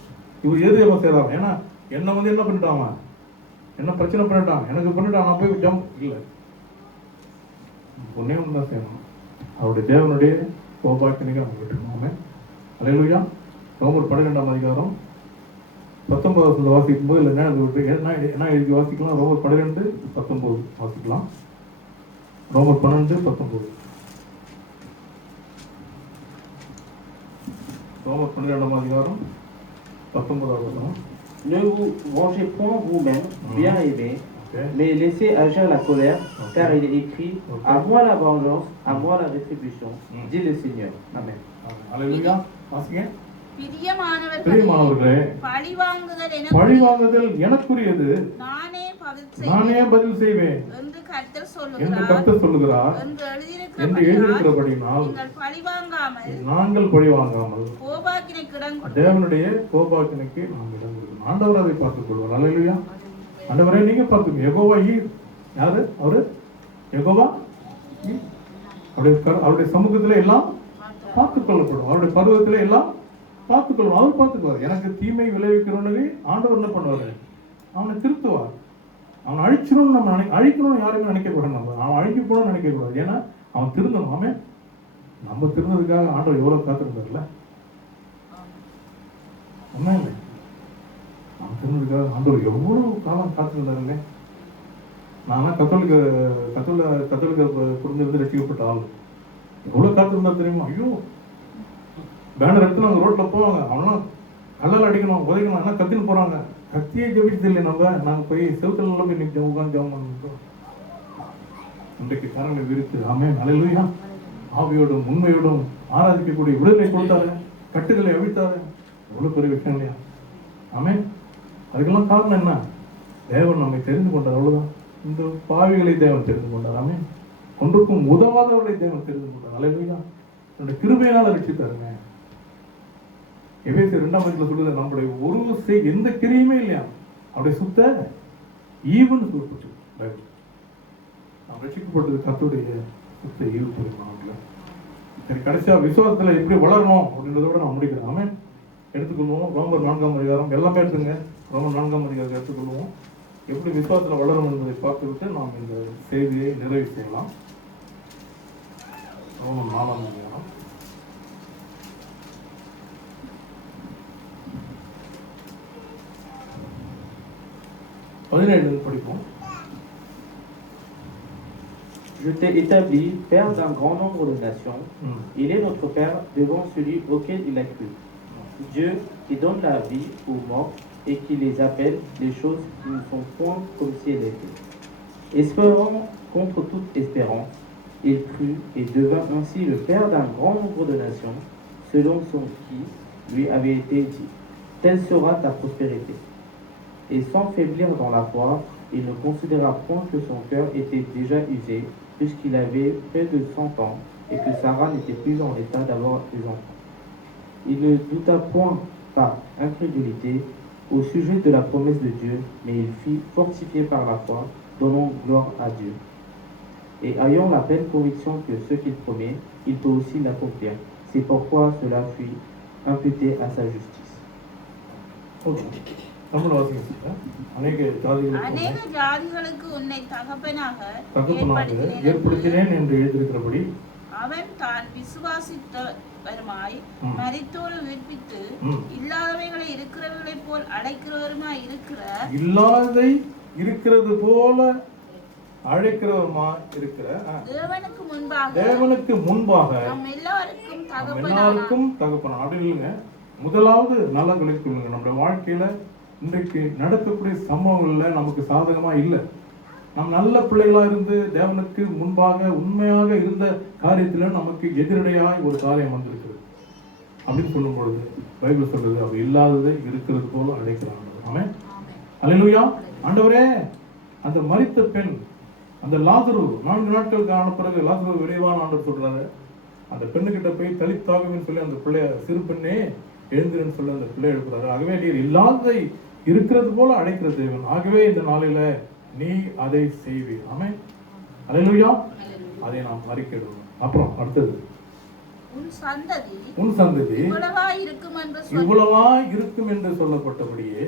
இவர் எதிர் ஜெபம் செய்யறாங்க. ஏன்னா என்னை வந்து என்ன பண்ணிட்டான், என்ன பிரச்சனை பண்ணிட்டான், எனக்கு பண்ணிட்டான், நான் போய் ஜெபம் இல்லை. ஒன்னே ஒன்று தான் செய்யணும், அவருடைய தேவனுடைய கோபாக்கினிக்கு நம்ம விட்டுருக்கோமே. அல்லேலூயா. ரோமர் 12ஆம் அதிகாரம் 19 வாசிக்கும் போது இல்லை என்ன எழுதி வாசிக்கலாம்? ரோமர் 12:19 வாசிக்கலாம். ரோமர் 12:19. ரோமர் 12ஆம் அதிகாரம் 19வது வசனம். Ne vous vengez point vous-même, bien-aimés, mais laissez agir la colère, car il est écrit, à moi la vengeance, à moi la rétribution, dit le Seigneur. Amen. அல்லேலூயா. வாசிங்க. பிரியமானவர்களே, பழிவாங்குதல் எனக்குரியது, நானே பதில் செய்வேன் என்று கர்த்தர் சொல்லுகிறார் என்று எழுதியிருக்கிறபடியினால் நாங்கள் பழிவாங்காமல் தேவனுடைய கோபாக்கினைக்கு நாம் இடம் கொடுக்கணும். ஆண்டவர் அதை பார்த்துக் கொள்வார். அல்லேலூயா. ஆண்டவரே, நீங்க பார்த்துக்கோங்க. யெகோவா ஈர் யாரு? அவரு யெகோவா. அவருடைய சமூகத்திலே எல்லாம் பார்த்துக் கொள்ளப்படும், அவருடைய பருவத்திலே எல்லாம் பார்த்துக்கொள்ளும். அவர் பார்த்துக்குவார். எனக்கு தீமை விளைவிக்கிறவனுக்கு ஆண்டவர் என்ன பண்ணுவாரு? அவனை திருத்துவார். அவனை அழிச்சிடணும்னு நம்ம அழிக்கணும்னு யாருமே நினைக்கக்கூடாது. நம்ம அவன் அழிக்க போகணும்னு நினைக்கக்கூடாது. ஏன்னா அவன் திருந்தணும். அவன் நம்ம திருந்ததுக்காக ஆண்டவர் எவ்வளவு காத்திருந்தார்ல. உண்மை இல்லை, அவன் திருந்ததுக்காக ஆண்டவர் எவ்வளவு காலம் காத்திருந்தாருல்ல. நான் கத்தோலிக்க புரிஞ்சிருந்து ரசிக்கப்பட்ட ஆள். எவ்வளவு காத்திருந்தா தெரியுமா? ஐயோ, பேனர் எடுத்து நாங்கள் ரோட்டில் போவாங்க, அவனாம் கல்லால் அடிக்கணும், உதைக்கணும், ஆனால் கத்தின்னு போகிறாங்க. கத்தியே ஜெபிச்சது இல்லை. நாங்கள் போய் செவுத்துல போய் நிற்க உட்காந்து ஜெபம் பண்ணிட்டோம். இன்றைக்கு காரங்களை விரித்து ஆமென் அல்லேலூயா ஆவியோடும் உண்மையோடும் ஆராதிக்கக்கூடிய விடுதலை கொடுத்தாரு, கட்டுகளை அவிழ்த்தாரு. எவ்வளோ பெரிய விஷயம் இல்லையா? ஆமென். அதுக்கெல்லாம் காரணம் என்ன? தேவன் நம்மை தெரிந்து கொண்டார், அவ்வளவுதான். இந்த பாவிகளை தேவன் தெரிந்து கொண்டார். ஆமென். ஒன்றுக்கும் உதவாதவர்களை தேவன் தெரிந்து கொண்டார். அல்லேலூயா. என்னுடைய கிருபையினால் ரட்சித்தாருங்க. எபேசியர் 2 சொல்லுது, நம்முடைய ஒரு எந்த கிரியுமே இல்லையா, அப்படியே சுத்த ஈவுன்னு சொல்லப்பட்டு பைபிள். நாம் ரட்சிக்கப்பட்டது கர்த்தருடைய சுத்த ஈவு பரிமாணம்ல. சரி, கடைசியா விசுவாசத்துல எப்படி வளரணும் அப்படின்றத விட நான் முடிக்கிறேன். ஆமென். எடுத்துக்கொள்வோம். ரோமர் 4ஆம் அதிகாரம் எல்லாமே எடுத்துங்க. ரோமர் 4ஆம் அதிகாரம் எடுத்துக்கொள்வோம். எப்படி விசுவாசத்துல வளரும் என்பதை பார்த்துவிட்டு நாம் இந்த செய்தியை நிறைவு செய்யலாம். ரோமர் 4ஆம் அதிகாரம் 17 படிப்போம். Je t'ai établi père d'un grand nombre de nations. Il est notre père devant celui auquel il a cru. Dieu qui donne la vie aux morts et qui les appelle des choses qui ne sont point comme si elles étaient. Espérant contre toute espérance, il crut et devint ainsi le père d'un grand nombre de nations, selon son qui lui avait été dit. Telle sera ta prospérité. Et sans faiblir dans la foi, il ne considéra point que son cœur était déjà usé, puisqu'il avait près de 100 ans, et que Sarah n'était plus en état d'avoir des enfants. Il ne douta point par incrédulité au sujet de la promesse de Dieu, mais il fut fortifié par la foi, donnant gloire à Dieu. Et ayant la pleine conviction que ce qu'il promet, il peut aussi l'accomplir. C'est pourquoi cela fut imputé à sa justice. Tamil வாசிங்க. அநேக ஜாதிகளுக்கு உன்னை தகப்பனாக ஏற்படுத்தினேன் என்று எழுதியிருக்கிறபடி அவன் தான் விசுவாசித்தவருமாய் மரித்தோடு உயிர்ப்பித்து இல்லாதவைகளை இருக்கிறவர்களை போல் அழைக்கிறவருமாய் இல்லாததை இருக்கிறது போல அழைக்கிறவருமாய் இருக்கிற தேவனுக்கு முன்பாக எல்லாருக்கும் தகப்பன். அப்படி இல்லைங்க. முதலாவது நல்லா கவனித்துக்கொள்ளுங்க. நம்முடைய வாழ்க்கையில இன்றைக்கு நடக்கக்கூடிய சம்பவங்கள்ல நமக்கு சாதகமா இல்லை. நம் நல்ல பிள்ளைகளா இருந்து தேவனுக்கு முன்பாக உண்மையாக இருந்த காரியத்துல நமக்கு எதிரடையாய் ஒரு காரியம் வந்திருக்கு அப்படின்னு சொல்லும் பொழுது பைபிள் சொல்றது, அப்படி இல்லாததை இருக்கிறது போல அழைக்கிறாங்க. ஆமென். அல்லேலூயா. ஆண்டவரே, அந்த மரித்த பெண், அந்த லாசரு 4 நாட்களுக்கு ஆன பிறகு லாசரு விரைவான ஆண்டவர் சொல்றாரு, அந்த பெண்ணுகிட்ட போய் தலித்தாகுன்னு சொல்லி அந்த பிள்ளைய, சிறு பெண்ணே எழுந்துன்னு சொல்லி அந்த பிள்ளை எழுப்புறாரு. ஆகவே நீர் இல்லாததை இருக்கிறது போல அழைக்கிற தேவன். ஆகவே இந்த நாளில நீ அதை செய்வீர். ஆமென். அல்லேலூயா. அதை நாம் அறிக்கையிடுவோம். அப்புறம் அடுத்தது, உன் சந்ததி இவ்வளவா இருக்கும் என்று சொல்லப்பட்டபடியே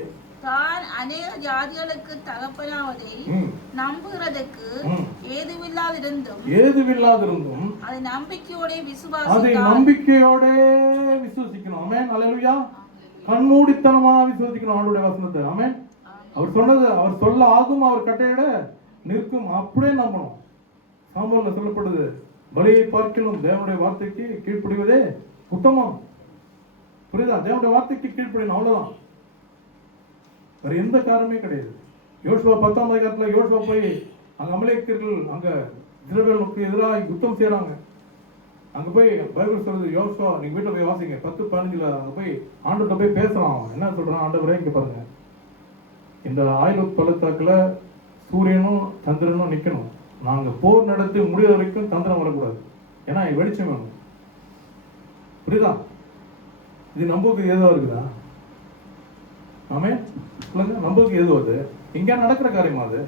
தான் அநேக ஜாதிகளுக்கு தகப்பனாவதை நம்புகிறதுக்கு ஏதுவில்லாதிருந்தும் அதை நம்பிக்கையோட விசுவாசிக்கணும். ஆமென். அல்லேலூயா. கண்மூடித்தனமா விசுவாசிக்கணும் அவருடைய வசனத்தை. ஆமென். அவர் சொன்னது அவர் சொல்ல ஆகும், அவர் கட்டையிட நிற்கும். அப்படியே நம்பணும். சாம்பல்ல சொல்லப்படுது, பலியை பார்க்கிலும் தேவனுடைய வார்த்தைக்கு கீழ்ப்படிவதே உத்தமம். புரியுதா? தேவனுடைய வார்த்தைக்கு கீழ்ப்படியணும், அவ்வளவுதான். வேற எந்த காரணமே கிடையாது. யோசுவா 10ஆம் அதிகாரத்துல யோசுவா போய் அங்க அமலேக்கியர்கள் அங்க இஸ்ரவேலுக்கு எதிராக யுத்தம் செய்யறாங்க. அங்க போய் பைபிள் சொல்றது, யோசுவா நீங்க வீட்டுல போய் வாசிங்க 10:15 அங்க போய் ஆண்டவர்கிட்ட போய் பேசுறான். என்ன சொல்றான்? ஆண்டவரே, இங்க பாருங்க, இந்த ஆயுள் பள்ளத்தாக்குல சூரியனும் சந்திரனும் நிக்கணும். நாங்க போர் நடத்தி முடிய வரைக்கும் சந்திரன் வரக்கூடாது. ஏன்னா வெளிச்சம் வேணும். புரியுதா? இது நம்புக்கு ஏதோ இருக்குதா? ஆமே சொல்லுங்க. நம்புக்கு ஏதோ அது இங்க நடக்கிற காரியமா? அது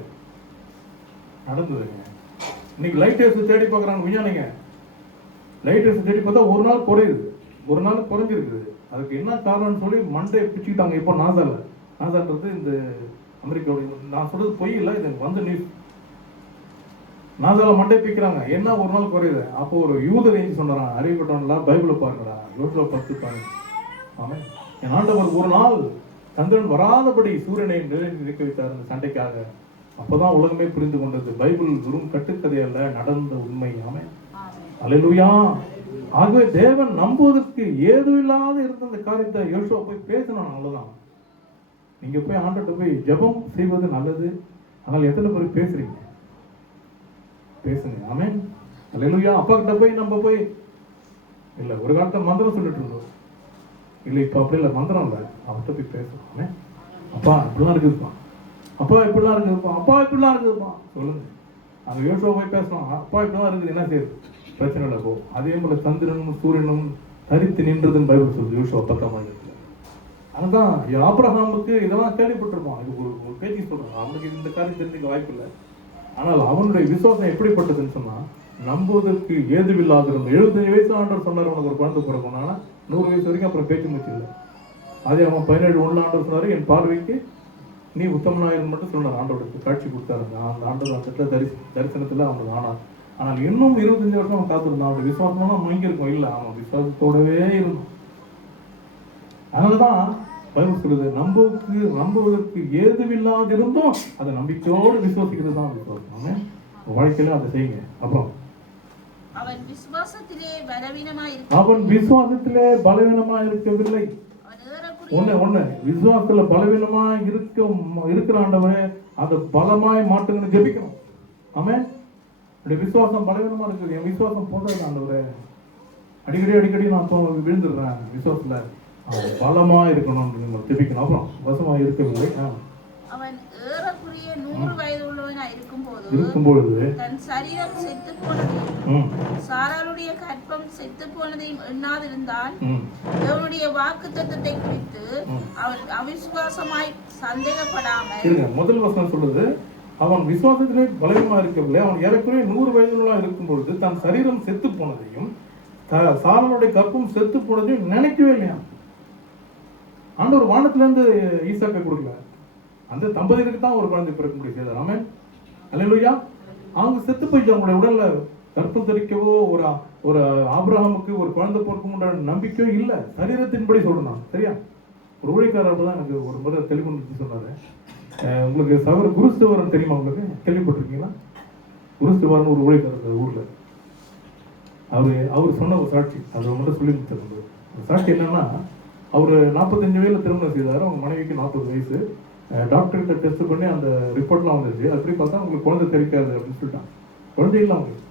நடந்ததுங்க. இன்னைக்கு லைட் ஹவுஸ் தேடி பார்க்குறாங்க விஞ்ஞானிங்க. லைட் ஹவுஸ் தேடி பார்த்தா ஒரு நாள் குறையுது, ஒரு நாள் குறைஞ்சிருக்குது. அதுக்கு என்ன காரணம்னு சொல்லி மண்டே பிச்சுக்கிட்டாங்க. இப்போ நாசான்றது இந்த அமெரிக்காவுடைய, நான் சொல்றது பொய் இல்லை, இது வந்து நியூஸ். நாசால மண்டே பிக்கிறாங்க, என்ன ஒரு நாள் குறையுது. அப்போ ஒரு யூதர் ஏஞ்சி சொன்னாரான், அறிவிப்பட்டவங்களா பைபிளை பாருங்கடா, யோசுவா 10 பாருங்க. ஆமே. என் ஆண்டவர் ஒரு நாள் சந்திரன் வராதபடி சூரியனை நிற்க வைத்தார் அந்த சண்டைக்காக. அப்பதான் உலகமே புரிந்து கொண்டது, பைபிள் வெறும் கட்டுக்கதை அல்ல, நடந்த உண்மை. ஆமே. அல்லேலூயா. ஆகவே தேவன் நம்புவதற்கு ஏதோ இல்லாத இருந்த அந்த காரியத்தை யோசுவா போய் பேசணும். அவ்வளவுதான். நீங்க போய் ஆண்டவர்கிட்ட போய் ஜெபம் செய்வது நல்லது. ஆனால் எத்தனை பேர் பேசுறீங்க? பேசுங்க. ஆமே. அல்லேலூயா. அப்பா கிட்ட போய் நம்ம போய் இல்ல, ஒரு காலத்துல மந்திரம் சொல்லிட்டு இருந்தோம். இல்லை, இப்ப அப்படி இல்லை, மந்திரம் இல்லை, அவர்கிட்ட போய் பேசணும். அப்பா இப்படிலாம் இருக்குதுப்பா, அப்பா இப்படிலாம் இருக்குதுப்பா, அப்பா இப்படிலாம் இருக்குதுப்பா சொல்லுங்க. அங்கே யோசுவா போய் பேசலாம், அப்பா இப்படிலாம் இருக்குது, என்ன செய்யுது, பிரச்சனை இல்லை போ. அதே போல சந்திரனும் சூரியனும் தரித்து நின்றதுன்னு பைபிள் சொல்லுது யோசுவா 10 அதுதான் ஆபிரகாமுக்கு இதெல்லாம் கேள்விப்பட்டிருப்பான். இது ஒரு பேச்சு சொல்றான், அவனுக்கு இந்த காரியம் தெரிஞ்சுக்க வாய்ப்பு இல்லை. ஆனால் அவனுடைய விசுவாசம் எப்படிப்பட்டதுன்னு சொன்னா, நம்புவதற்கு ஏதுவில்லாத 75 வயசு ஆண்டவர் சொன்னார் உனக்கு ஒரு குழந்தை பிறக்கும். ஆனால் 100 வயசு வரைக்கும் அப்புறம் பேச்சு மூச்சு இல்லை. அதே அவன் 17 ஆண்டவர் சொன்னாரு, என் பார்வைக்கு நீ உத்தமனாயிரம் மட்டும் சொன்னார். ஆண்டவருக்கு காட்சி கொடுத்தாருங்க. அந்த ஆண்டவர் அந்த தரிசனத்தில் அவனுக்கு ஆனார். ஆனால் இன்னும் 25 வருஷம் அவன் காத்திருந்தான். அவனுடைய விசுவாசம்லாம் மங்கியிருக்கும். இல்லை, அவன் விசுவாசத்தோடவே இருந்தான். அதனாலதான் பைபிள் சொல்லுது, நம்புவதற்கு ஏதுவில்லாதிருந்தும் அதை நம்பிக்கையோடு விசுவாசிக்கிறது தான் விசுவாசம். வாழ்க்கையில அதை செய்யுங்க. அப்புறம் அவன் விசுவாசத்திலே பலவீனமா இருக்கவில்லை. ஒண்ணு விசுவாசத்துல பலவீனமா இருக்கிற ஆண்டவரே அதை பலமாய் மாட்டுங்கன்னு ஜெபிக்கணும். ஆமென். என்னுடைய விசுவாசம் பலவீனமா இருக்குது, என் விசுவாசம் போன்றது ஆண்டவரே, அடிக்கடி நான் விழுந்துடுறேன் விசுவாசத்துல, பலமா இருக்கணும் ஜெபிக்கணும். அப்புறம் வசமா இருக்கவில்லை. அவன் ஏறக்குறைய 100 வயது உள்ளவனாய் இருக்கும்போது தன் சரீரம் செத்து போனதையும் சாராளுடைய கற்பம் செத்து போனதையும் எண்ணாதிருந்தான். தேவனுடைய வாக்குத்தத்தத்தை குறித்து அவன் அவிசுவாசமாய் சந்தேகப்படாமல். முதல் வசனம் சொல்லுது, அவன் விசுவாசத்திலே பலவீனமா இருக்கவில்லை. அவன் ஏறக்குறைய 100 வயதுள்ளவனாய் இருக்கும்பொழுது தன் சரீரம் செத்து போனதையும் சாராளுடைய கற்பம் செத்து போனதையும் நினைக்கவே இல்லையா. ஆண்டவர் வானத்துல இருந்து ஈசாக்கை கொடுக்கல, அந்த தம்பதிகளுக்கு தான் ஒரு குழந்தை பிறக்க முடியும் செய்தார். ஆமென். அல்லேலூயா. அவங்க செத்து போயிட்டு அவங்களுடைய உடல்ல கற்பம் தெரிக்கவோ ஒரு ஆபிரகாமுக்கு ஒரு குழந்தை பிறக்க நம்பிக்கையும் இல்லை. சரீரத்தின்படி சொல்லணும். சரியா? ஒரு ஊழியக்காரர் தான் எனக்கு ஒரு முறை தெளிவு சொன்னாரு. உங்களுக்கு சகோதர குருஸ்துவரன் தெரியுமா? உங்களுக்கு கேள்விப்பட்டிருக்கீங்களா? குருஸ்துவரன் ஒரு ஊழியக்காரர் ஊர்ல. அவர் சொன்ன ஒரு சாட்சி, அதை மட்டும் சொல்லி கொடுத்தாரு. சாட்சி என்னன்னா, அவர் 45 வயதில் திருமணம் செய்தார். அவங்க மனைவிக்கு 40 வயசு. டாக்டர்கிட்ட டெஸ்ட் பண்ணி அந்த ரிப்போர்ட்லாம் வந்துருச்சு. அப்படி பார்த்தா உங்களுக்கு குழந்தை தெரிக்காது அப்படின்னு சொல்லிட்டாங்க. குழந்தை இல்லை அவங்களுக்கு.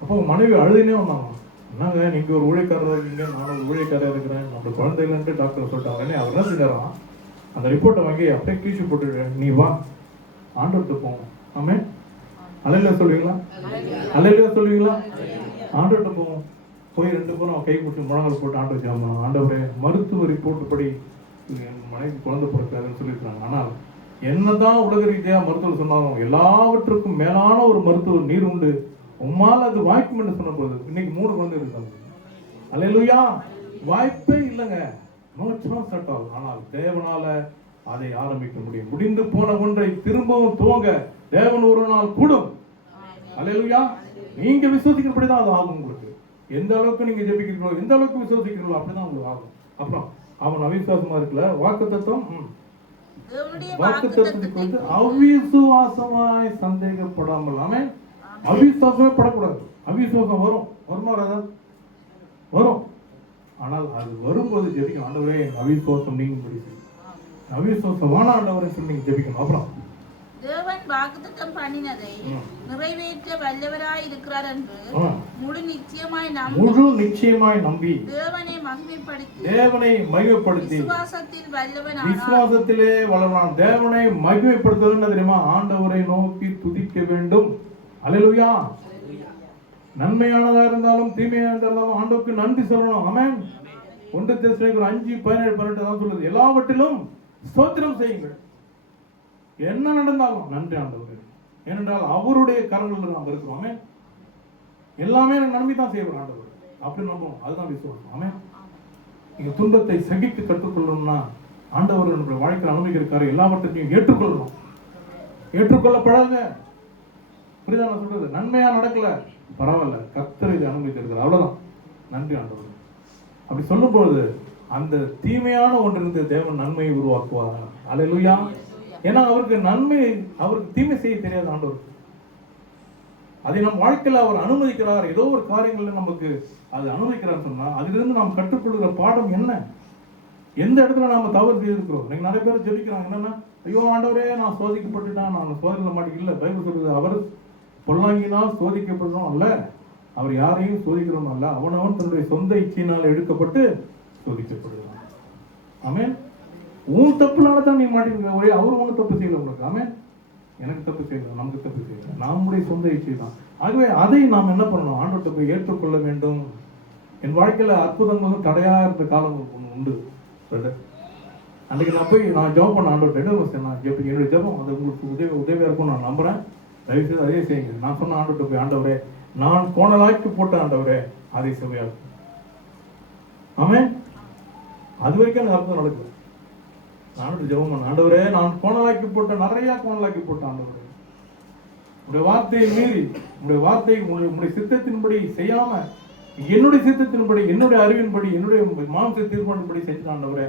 அப்போ அவங்க மனைவி அழுதுனே வந்தாங்க, என்னங்க நீங்கள் ஒரு ஊழியக்காரராக இருக்கீங்க, நானும் ஒரு ஊழியக்காரராக இருக்கிறேன், நம்ம குழந்தை இல்லைன்ட்டு டாக்டர் சொல்லிட்டாங்க. அவர் என்ன செஞ்சாராம், அந்த ரிப்போர்ட்டை வாங்கி அப்படியே கீழ்ச்சி போட்டு, நீ வா ஆண்டவர்கிட்ட போவோம். ஆமே. அல்லேலூயா சொல்லுவீங்களா? அல்லேலூயா சொல்லுவீங்களா? ஆண்டவர்கிட்ட போவோம். போய் 2 பேரும் அவன் கை பிடிச்சி முழங்கால் போட்டு ஆண்டவர் ஜெபம், ஆண்டவரே மருத்துவ ரிப்போர்ட்டுப்படி என் மனைவி குழந்தை பிறக்காதுன்னு சொல்லியிருக்காங்க. ஆனால் என்னதான் உலக ரீதியாக மருத்துவர் சொன்னாலும் எல்லாவற்றுக்கும் மேலான ஒரு மருத்துவர் நீர் உண்டு, உம்மால் அது வாய்க்கும் என்று சொன்ன போது இன்னைக்கு 3 குழந்தை இருக்காங்க. அல்லேலூயா. வாய்ப்பே இல்லைங்க. No chance at all. ஆனால் தேவனால அதை ஆரம்பிக்க முடியும். முடிந்து போன ஒன்றை திரும்பவும் துவங்க தேவன் ஒரு நாள் கூடும். அல்லேலூயா. நீங்க விசுவாசிக்கிறபடிதான் அது ஆகும். உங்களுக்கு எந்த அளவுக்கு நீங்க ஜெபிக்கிறீங்களோ, எந்த அளவுக்கு விசுவாசிக்கிறீங்களோ அப்படிதான் உங்களுக்கு ஆகும். அப்புறம் அவன் அவிசுவாசமா இருக்கல, வாக்குத்தத்தம் வாக்குத்தத்தத்தை குறித்து அவிசுவாசமாய் சந்தேகப்படாமல். ஆமென். அவிசுவாசமே படக்கூடாது. அவிசுவாசம் வருமா வரும். ஆனால் அது வரும்போது ஜெபிக்கணும், ஆண்டவரே அவிசுவாசம் நீங்க அவிசுவாசமான ஆண்டவரை சொல்லி நீங்க ஜெபிக்கணும். அப்புறம் தேவன் வாக்குத்தத்தம் பண்ணினதை நிறைவேற்ற வல்லவராய் இருக்கிறார் என்று முழு நிச்சயமாய் நம்பி தேவனை மகிமைப்படுத்தி விசுவாசத்திலே வளரலாம். தேவனை மகிமைப்படுத்துவது தெரியுமா? ஆண்டவரை நோக்கி துதிக்க வேண்டும். அல்லேலூயா. நன்மையானதா இருந்தாலும் தீமையா இருந்தாலும் ஆண்டவருக்கு நன்றி சொல்லணும். ஆமென். 1 தெசலோனிக்கேயர் 5:17-18 தான் சொல்லுது, எல்லாவற்றிலும் ஸ்தோத்திரம் செய்யுங்கள், என்ன நடந்தாலும் நன்றி ஆண்டவரே, ஏனென்றால் அவருடைய கரங்களில் நாம் இருக்கிறோம். ஆமென். எல்லாமே எனக்கு நம்பி தான் செய்வோம் ஆண்டவர், அப்படி நம்புவோம். அதுதான் விசுவாசம். ஆமென். நீங்க துன்பத்தை சகித்து கற்றுக்கொள்ளணும்னா ஆண்டவர் நம்முடைய வாழ்க்கையில் அனுமதிக்கிறாரு. எல்லாவற்றையும் ஏற்றுக்கொள்ளணும். ஏற்றுக்கொள்ளப்படாத புரியுதா நான் சொல்றது? நன்மையா நடக்கல, பரவாயில்ல, கர்த்தர் இதை அனுமதித்திருக்கிறார், அவ்வளவுதான். நன்றி ஆண்டவர். அப்படி சொல்லும் பொழுது அந்த தீமையான ஒன்றிலிருந்து தேவன் நன்மையை உருவாக்குவார். அல்லேலூயா. ஏன்னா அவருக்கு தீமை செய்ய தெரியாது ஆண்டவருக்கு. அதை நம் வாழ்க்கையில் அவர் அனுமதிக்கிறார். ஏதோ ஒரு காரியங்கள்ல நமக்கு அது அனுமதிக்கிறார் சொன்னா அதிலிருந்து நாம் கற்றுக்கொள்கிற பாடம் என்ன? எந்த இடத்துல நாம தவறு செய்திருக்கிறோம்? நீங்க நிறைய பேர் ஜெபிக்கிறாங்க, என்னன்னா, ஐயோ ஆண்டவரே நான் சோதிக்கப்பட்டுட்டான், நான் சோதிக்க மாட்டேங்க. இல்லை, பைபிள் சொல்றது, அவர் பொல்லாங்கினால் சோதிக்கப்படுறோம் அல்ல, அவர் யாரையும் சோதிக்கிறோம் அல்ல, அவனவன் தன்னுடைய சொந்த இச்சையினால் எடுக்கப்பட்டு சோதிக்கப்படுகிறான். ஆமென். உன் தப்புனால தான் நீ மாட்டிருக்க, ஒரே அவர் ஒன்றும் தப்பு செய்யல உனக்கு. ஆமென். எனக்கு தப்பு செய்யல, நமக்கு தப்பு செய்யல, நம்முடைய சொந்த இச்சை தான். ஆகவே அதை நாம் என்ன பண்ணணும்? ஆண்டவர்கிட்ட போய் ஏற்றுக்கொள்ள வேண்டும். என் வாழ்க்கையில அற்புதங்களும் தடையா இருந்த காலம் ஒன்று உண்டு. அன்றைக்கு நான் ஜெபம் பண்ண ஆண்டவர்கிட்ட நான் என்னுடைய ஜெபம் அது உங்களுக்கு உதவியா இருக்கும் நான் நம்புறேன். தயவுசெய்து அதே செய்யுங்க. நான் சொன்ன ஆண்டவர்கிட்ட போய், ஆண்டவரே நான் கோணலாக்கி போட்ட ஆண்டவரே அதை செவ்வையாக்கும். ஆமென். அது வரைக்கும் எனக்கு அற்புதம் நடக்குது. நான் ஜெபம் பண்ண, ஆண்டவரே நான் கோணலாக்கி போட்ட, நிறைய கோணலாக்கி போட்ட ஆண்டவரே, உடைய வார்த்தையை மீறி, உடைய வார்த்தை உடைய சித்தத்தின்படி செய்யாம, என்னுடைய சித்தத்தின்படி, என்னுடைய அறிவின்படி, என்னுடைய மாம்ச தீர்மானப்படி செஞ்ச ஆண்டவரே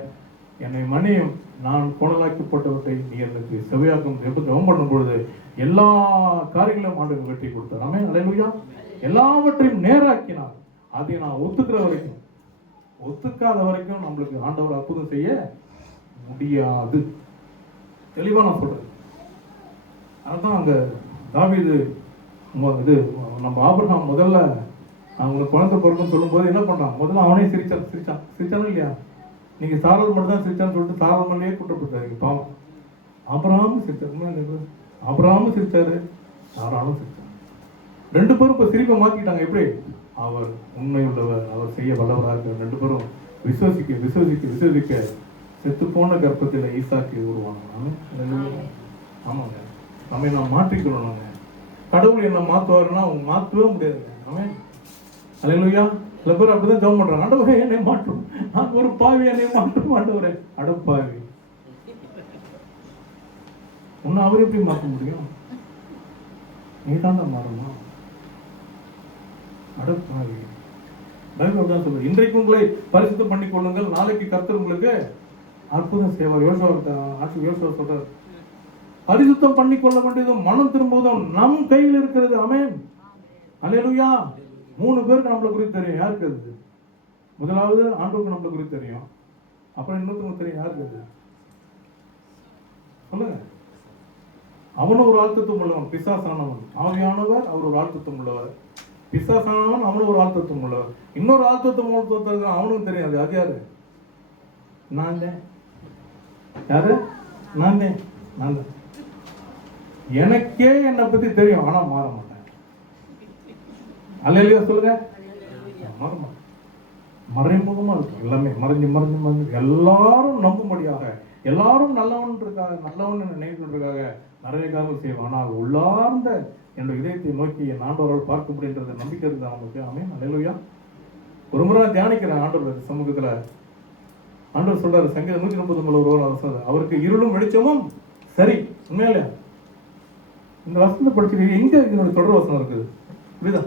என்னை மன்னியும். நான் கோணலாக்கி போட்டவற்றை நீ எனக்கு செவ்வையாக்கும். ஜெபம் பண்ணும் பொழுது எல்லா காரியங்களும் ஆண்டவர் வெற்றி கொடுத்தார். ஆமென். அல்லேலூயா. எல்லாவற்றையும் நேராக்கினார். அதை நான் ஒத்துக்கிற வரைக்கும், ஒத்துக்காத வரைக்கும் நம்மளுக்கு ஆண்டவர் அற்புதம் செய்ய முடியாது. தெளிவா நான் சொல்றேன். அதுதான் அங்க தாவீது இது நம்ம ஆபிரகாம் முதல்ல அவங்க குழந்தை பிறக்கும் சொல்லும் போது என்ன பண்றான்? முதல்ல அவனே சிரிச்சானு இல்லையா? நீங்க சாரல் மட்டும் தான் சிரிச்சான்னு சொல்லிட்டு சாரல் மேலேயே குற்றப்படுத்தாரு. பாவம். ஆபிரகாமும் சிரிச்சாரு, ஆபிரகாமும் சிரிச்சாரு, சாராலும் சிரிச்சாரு. ரெண்டு பேரும் இப்ப சிரிப்பை மாத்திட்டாங்க. எப்படி? அவர் உண்மை உள்ளவர், அவர் செய்ய வல்லவராக இருக்கார். ரெண்டு பேரும் விசுவசிக்க விசுவசிக்க விசுவசிக்க செத்து போன கர்ப்பத்தில் ஈசாக்கி உருவாங்க. ஆமாங்க. நம்ம நான் மாற்றிக்கிறோம். நாங்க கடவுள் என்ன மாற்றுவாருன்னா அவங்க மாற்றவே முடியாது. ஆமென். அல்லேலூயா. சில பேர் அப்படிதான் ஜெபம் பண்றாங்க, ஆண்டவரே என்னை மாற்றும், நான் ஒரு பாவி, என்னை மாற்றும் ஆண்டவரே. அடப்பாவி, உன்னை அவர் எப்படி மாற்ற முடியும்? நீ தான் மாறணும். அடப்பாவி. பைபிள் தான் சொல்லுது, இன்றைக்கு உங்களை பரிசுத்தம் பண்ணிக் கொள்ளுங்கள், நாளைக்கு கர்த்தர் உங்களுக்கு அற்புதம் செய்வார். யோசுவா சொல்றார், பரிசுத்தம் பண்ணிக்கொள்ள வேண்டியது மனம் திரும்புவதும் நம் கையில் இருக்கிறது. ஆமென். அல்லேலூயா. 3 பேருக்கு நம்மளை குறித்து தெரியும். யாருக்கு அது? முதலாவது ஆண்டவருக்கு நம்மளை குறித்து தெரியும். அப்புறம் இன்னொருத்தவங்க தெரியும். யாருக்கு அது? சொல்லுங்க. அவனும் ஒரு ஆழ்த்தத்துவம் உள்ளவன், பிசாசானவன். ஆவியானவர் அவர் ஒரு ஆழ்த்தத்துவம் உள்ளவர். பிசாசானவன் அவனும் ஒரு ஆழ்த்தத்துவம் உள்ளவர். இன்னொரு ஆழ்த்தத்துவம் அவனுக்கும் தெரியாது. அது யாரு? நான் தான். யாரு? நான் தான். நான் தான். எனக்கே என்னை பத்தி தெரியும், ஆனா மாற மாட்டேன். அல்லேலூயா சொல்லுங்க. மாற மாட்டேன். மறைமுகமா இருக்கும். எல்லாமே மறைஞ்சு மறைஞ்சு மறைஞ்சு எல்லாரும் நம்பும்படியாக, எல்லாரும் நல்லவன் நினைக்கிறதுக்காக நிறைய காரணம் செய்வோம். ஆனால் உள்ளார்ந்த என்னுடைய இதயத்தை நோக்கி என் ஆண்டவரால் பார்க்க முடியுன்றது நம்பிக்கை இருந்தா நமக்கு. ஆமென். அல்லேலூயா. ஒரு முறை நான் தியானிக்கிறேன் ஆண்டவர் சமூகத்துல. ஆண்டவர் சொல்றாரு, சங்கீதம் 139 அவருக்கு இருளும் வெளிச்சமும் சரி. உண்மையில இந்த வசனத்தை படிச்சுட்டு எங்க இதனுடைய தொடர் வசனம் இருக்குது? புரியுதா?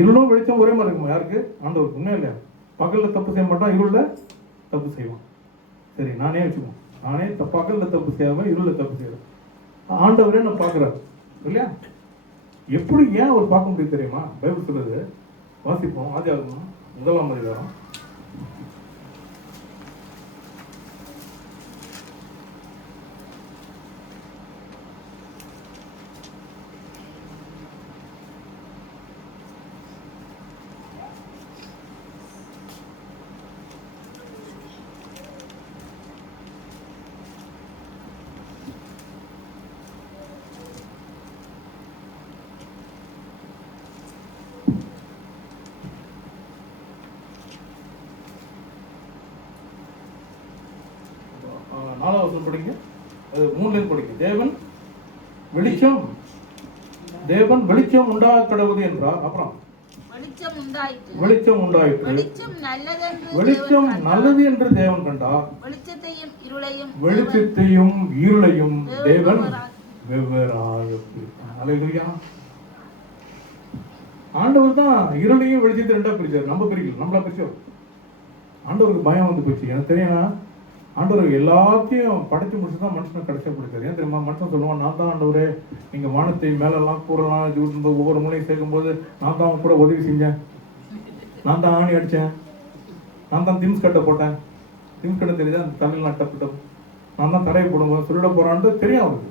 இருளும் வெளிச்சம் ஒரே மாதிரி இருக்குமா? யாருக்கு? ஆண்டவருக்கு. உண்மையா இல்லையா? பகல்ல தப்பு செய்ய மாட்டான், இருள தப்பு செய்வான். சரி, நானே வச்சுக்கோம். நானே பகல்ல தப்பு செய்யாம இருள தப்பு செய்யறேன். ஆண்டவரே நான் பார்க்கிறார் இல்லையா? எப்படி ஏன் அவர் பார்க்க முடியும் தெரியுமா? பைபிள் சொல்லுது, வாசிப்போம். ஆதியாகமம் 1ஆம் அதிகாரம். படிங்க, 3 படிங்க. தேவன் வெளிச்சம் உண்டாக கடவுது என்றார். அப்புறம் வெளிச்சம் உண்டாயிற்று. வெளிச்சம் நல்லது என்று தேவன் கண்டார். வெளிச்சத்தையும் இருளையும் தேவன் வெவ்வேறாக பிரித்தார். அல்லேலூயா. ஆண்டவர் தான் இருளையும் வெளிச்சத்தை ரெண்டா பிரிச்சார். நம்ம பிரிக்கல, நம்மளா பிரிச்சோம். ஆண்டவருக்கு பயம் வந்து போச்சு. எனக்கு தெரியும், ஆண்டவர் எல்லாத்தையும் படைச்சு முடிச்சு தான் மனுஷனை கடைசியாக பிடிச்சார். ஏன் தெரியுமா? மனுஷன் சொல்லுவான், நான் தான் ஆண்டவரே, நீங்கள் வானத்தை மேலெல்லாம் கூறலாம், இது ஒவ்வொரு மூலையும் சேர்க்கும்போது நான் தான் அவங்க கூட உதவி செஞ்சேன், நான் தான் ஆணி அடித்தேன், நான் தான் திம்ஸ் கட்டை போட்டேன். திம்ஸ் கட்டை தெரியுதா? அந்த தமிழ் நட்டப்பட்டோம், நான் தான் தரையை போடுவோம், சொல்லிட போகிறான்னு தெரியும் அவருக்கு.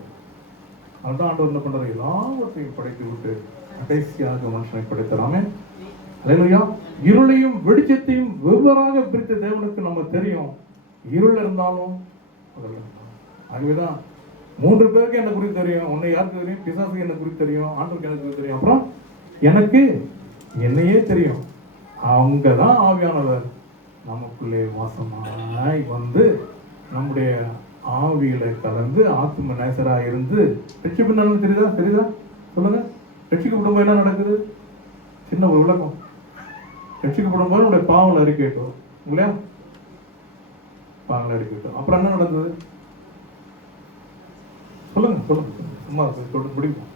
அதுதான் ஆண்டவர் என்ன பண்ணுறாரு? எல்லாவற்றையும் படைத்து விட்டு கடைசியாக மனுஷனை படைத்தராமே. அல்லேலூயா. இருளையும் வெளிச்சத்தையும் வெவ்வேறாக பிரித்த தேவனுக்கு நம்ம தெரியும். இருள் இருந்தாலும் அதெல்லாம் ஆகவேதான் 3 பேருக்கு என்ன குறித்து தெரியும். உன்னை யாருக்கு தெரியும்? பிசாசுக்கு என்ன குறித்து தெரியும், ஆண்டவருக்கு எனக்கு குறித்து தெரியும், அப்புறம் எனக்கு என்னையே தெரியும். அவங்க தான் ஆவியானவர் நமக்குள்ளே வாசமாய் வந்து நம்முடைய ஆவியில கலந்து ஆத்ம நேசராக இருந்து ரட்சிப்பு என்ன தெரியுதா? தெரியுதா? சொல்லுங்க. ரட்சிக்கப்படும் என்ன நடக்குது? சின்ன ஒரு விளக்கம். ரட்சிக்கப்படும் போது நம்முடைய பாவங்களை அறிக்கையிட்டோம் இல்லையா? பாவங்களை அறிக்கையிட்டோம். அப்புறம் என்ன நடந்தது? சொல்லுங்க சொல்லுங்க. சும்மா சொல்லிட்டு முடிப்போம்.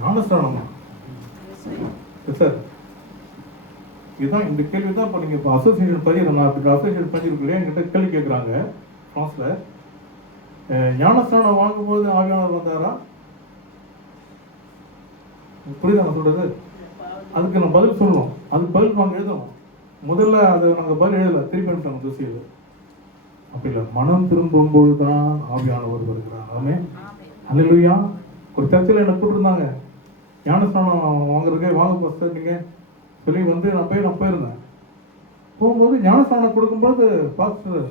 ஞானஸ்நானமா? சார் இதுதான் இந்த கேள்வி தான். இப்போ நீங்கள் இப்போ அசோசியேஷன் பதிவு நான் இப்போ அசோசியேஷன் பதிவுக்குள்ளே என்கிட்ட கேள்வி கேட்குறாங்க ஃப்ரான்ஸில். ஞானஸ்நானம் வாங்கும்போது ஆவியானவர் வந்தாரா? புரியுதா நான் சொல்றது? அதுக்கு நான் பதில் சொல்லணும். அதுக்கு பதில் நாங்கள் எழுதணும். முதல்ல அதை நாங்கள் பதில் எழுதலை, திருப்பி அனுப்பிட்டாங்க தூசியில். அப்படி இல்லை, மனம் திரும்பும்போது தான் ஆவியானவர் வருகிறார். ஆமென். அல்லேலூயா. ஒரு சர்ச்சில் என்ன கூப்பிட்டுருந்தாங்க ஞானஸ்நானம் வாங்குறதுக்கே. வாங்க பாஸ்டர் நீங்கள் சொல்லி வந்து நான் போயிருந்தேன். போகும்போது ஞானஸ்நானம் கொடுக்கும்போது பாஸ்டர்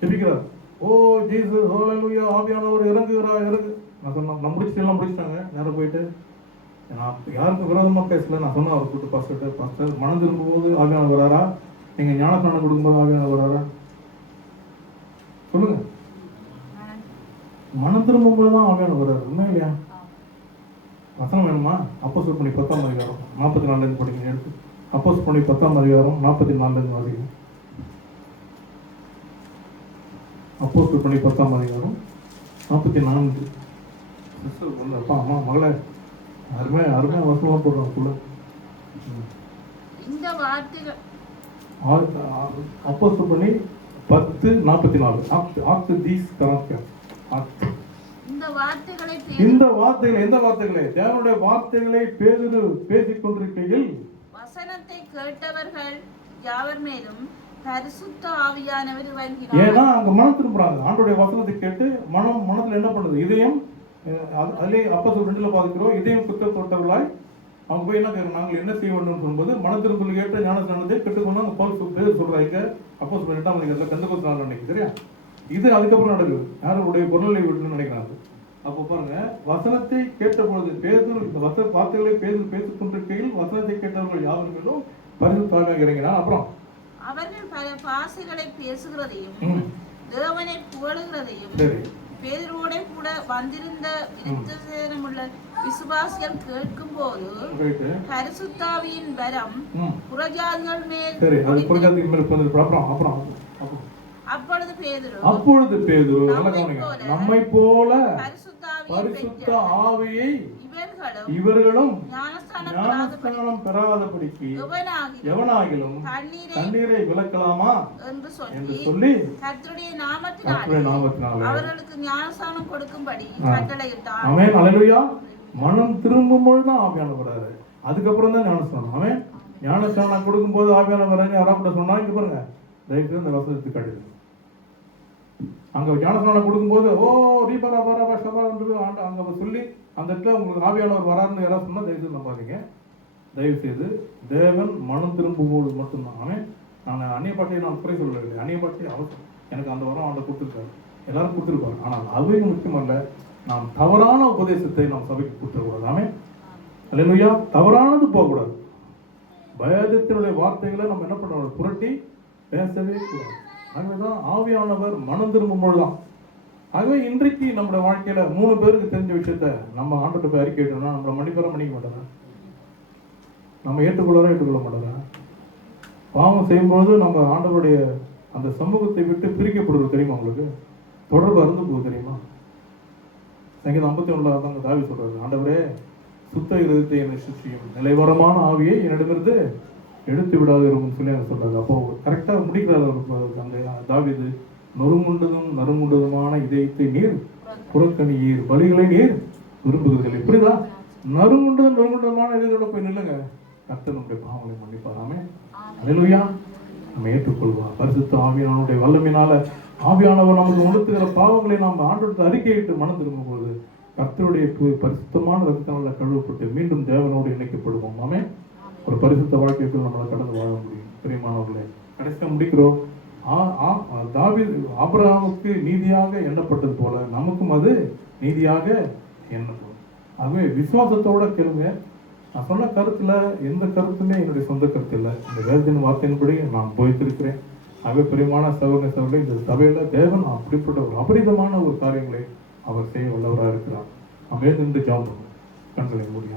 ஜெபிக்கிறார். ஓ ஜீசஸ் ஹல்லேலூயா, ஆவியானவர் இறங்குகிறார் இறங்கு. நான் சொன்னேன், நான் எல்லாம் முடிச்சிட்டாங்க. நேரம் போயிட்டு நான் யாருக்கும் விரோதமாக பேசல. நான் சொன்னேன் அவர் கூப்பிட்டு பாஸ்டர் மனம் திரும்பும்போது ஆவியானவர் வராரா? நீங்கள் ஞானஸ்நானம் கொடுக்கும்போது ஆவியானவர் வராரா? சொல்லுங்க. மனம் திரும்பும்போது தான் ஆவியானவர் வராரு. உண்மை இல்லையா? வசனம் வேணுமா? அப்போஸ்தலர் பணி 10ஆம் அதிகாரம் 44 படிங்க. எடுத்து அப்போஸ்தலர் பணி 10ஆம் அதிகாரம் 44 வாசிங்க. அப்போஸ்தலர் பணி 10ஆம் அதிகாரம் 44. சிஸ்டர் வந்து அப்பா அம்மா மகளே அருமையா வசனமாக போடுறோம். சொல்ல இந்த வார்த்தைகள் அப்போஸ்தலர் பணி 10:44. Act these currents. இந்த வார்த்தைகளை எந்த வார்த்தைகளை? தேவனுடைய வார்த்தைகளை பேதுரு பேசிக் கொண்டிருக்கையில் வசனத்தை கேட்டவர்கள் யாவர் மேலும் பரிசுத்த ஆவியானவர் இறங்கினார். ஏன்னா அங்க மனம் திரும்புறாங்க. ஆண்டவருடைய வசனத்தை கேட்டு மனத்துல என்ன பண்ணுது? இதயம் அதிலே அப்போஸ்தலர் 2ல பார்க்கிறோம். இதயம் குற்றம் தொட்டவர்களாய் அவங்க போய் என்ன கேட்கணும்? நாங்கள் என்ன செய்ய வேண்டும் சொல்லும்போது மன திரும்பல் கேட்ட ஞானஸ்நானத்தை கெட்டுக்கொண்டு அந்த பவுல் பேர் சொல்றாங்க. அப்போஸ்தலர் 2ஆம் அதிகாரத்துல பெந்தெகோஸ்து நாள் அன்னைக்கு. சரியா? இது அதுக்கப்புறம் நடக்குது. யாருடைய பொருளை விட்டுன்னு நினைக்கிறாங்க. அப்போ பாருங்க, வசனத்தை கேட்ட பொழுது பேதுரு வார்த்தைகளை பேசிக் கொண்டிருக்கையில் வசனத்தை கேட்டவர்கள் யாவர்களும் பரிசுத்த ஆவியானவர் இறங்கினார். அப்புறம் அவர்கள் பல பாஷைகளை பேசுகிறதையும் தேவனை புகழுகிறதையும் பேதுருவோட கூட வந்திருந்த விருத்தசேதனமுள்ள விசுவாசிகள் கேட்கும் போது பரிசுத்தாவியின் வரம் புறஜாதிகள் மேல். அப்பொழுது பேதுரு நம்மை போல பரிசுத்த ஆவியை இவர்களும் ஞானஸ்நானம் பெறாதபடிக்கு எவனாகிலும் தண்ணீரை விலக்கலாமா என்று சொல்லி கர்த்தருடைய நாமத்தினாலே அவர்களுக்கு ஞானஸ்நானம் கொடுக்கும்படி கட்டளையிட்டார். ஆமென். அல்லேலூயா. மனம் திரும்பும் பொழுது தான் ஆவியானவர் வராரு. அதுக்கப்புறம் தான் ஞானஸ்நானம். ஆமென். ஞானஸ்நானம் கொடுக்கும்போது ஆவியானவர் வரான்னு யாராவது சொன்னா இங்க பாருங்க, தயவுசெய்து இந்த வசனத்தை காட்டுது. அங்க ஞானஸ்நானம் கொடுக்கும்போது ஓ ரீபரா பரா சபான்றது அங்க சொல்லி அந்த இடத்துல உங்களுக்கு ஆவியானவர் வராருன்னு யாராவது சொன்னா தயவுசெய்து நம்பாதீங்க. தயவுசெய்து தேவன் மனம் திரும்பும்போது மட்டும்தான். ஆமென். நான் அந்நிய பாட்டையை நான் குறை சொல்லவில்லை. அந்நிய பாட்டை அவசியம் எனக்கு அந்த வரம் ஆண்டவர் கொடுத்துருக்காரு, எல்லாரும் கொடுத்துருப்பாங்க. ஆனால் அவை முக்கியமல்ல. நாம் தவறான உபதேசத்தை நாம் சபைக்கு கொடுத்துடக்கூடாது. ஆமென். அல்லேலூயா. தவறானது போகக்கூடாது. வேதத்தினுடைய வார்த்தைகளை நம்ம என்ன பண்ணக்கூடாது? புரட்டி பேசவே கூடாது. ஆகவேதான் ஆவியானவர் மனம் திரும்பும்போது தான். ஆகவே இன்றைக்கு நம்முடைய வாழ்க்கையில 3 பேருக்கு தெரிஞ்ச விஷயத்த நம்ம ஆண்டவர்கிட்ட போய் அறிக்கையிட்டோம்னா நம்மளை மன்னிப்பெற மன்னிக்க மாட்டாங்க. நம்ம ஏற்றுக்கொள்ள மாட்டாங்க. பாவம் செய்யும்போது நம்ம ஆண்டவருடைய அந்த சமூகத்தை விட்டு பிரிக்கப்படுறது தெரியுமா? உங்களுக்கு தொடர்பு அருந்து போகுது தெரியுமா? சங்கீதம் 51 தாங்க தாவீது சொல்றாரு, ஆண்டவரே சுத்த இருதயத்தை என்னை சுற்றியும் நிலைவரமான ஆவியை என்னிடமிருந்து எடுத்து விடாது இருக்கும் சொல்லி அவங்க சொல்றாரு. அப்போ கரெக்டாக முடிக்கிறார் அந்த தாவீது. நறுங்குண்டதுமான இதயத்தை நீர் புறக்கணியீர், பலிகளை நீர் விரும்புகிறீர்கள். இப்படிதான் நறுங்குண்டதுமான இதயத்தோட போய் நில்லுங்க. கர்த்தர் நம்முடைய பாவங்களை மன்னிப்பார். ஆமென். அல்லேலூயா. நம்ம ஏற்றுக்கொள்வோம். பரிசுத்த ஆவியானவருடைய வல்லமையினால ஆவியானவர் நமக்கு உணர்த்துகிற பாவங்களை நாம் ஆண்டவருக்கு அறிக்கையிட்டு மனம் திரும்பும் போது கர்த்தருடைய பரிசுத்தமான ரத்தத்தினால கழுவப்பட்டு மீண்டும் தேவனோடு இணைக்கப்படுவோம். ஆமென். ஒரு பரிசுத்த வாழ்க்கைக்குள் நம்மளால் கடந்து வாழ முடியும். பிரியமானவர்களே, கடைசியாக முடிக்கிறோம். தாவீது ஆபிரகாமுக்கு நீதியாக எண்ணப்பட்டது போல நமக்கும் அது நீதியாக எண்ணப்படும். ஆகவே விசுவாசத்தோட கேளுங்க. நான் சொன்ன கருத்துல எந்த கருத்துமே என்னுடைய சொந்த கருத்து இல்லை. இந்த வேதத்தின் வார்த்தையின்படி நான் போய்த்திருக்கிறேன். ஆகவே பிரியமான சகோதர சகோதரி, இந்த சபையில தேவன் அப்படிப்பட்ட ஒரு அபரிதமான ஒரு காரியங்களை அவர் செய்ய வல்லவராக இருக்கிறார். நாம் எழுந்து ஜெபம் பண்ணுவோம். கண்களை மூடி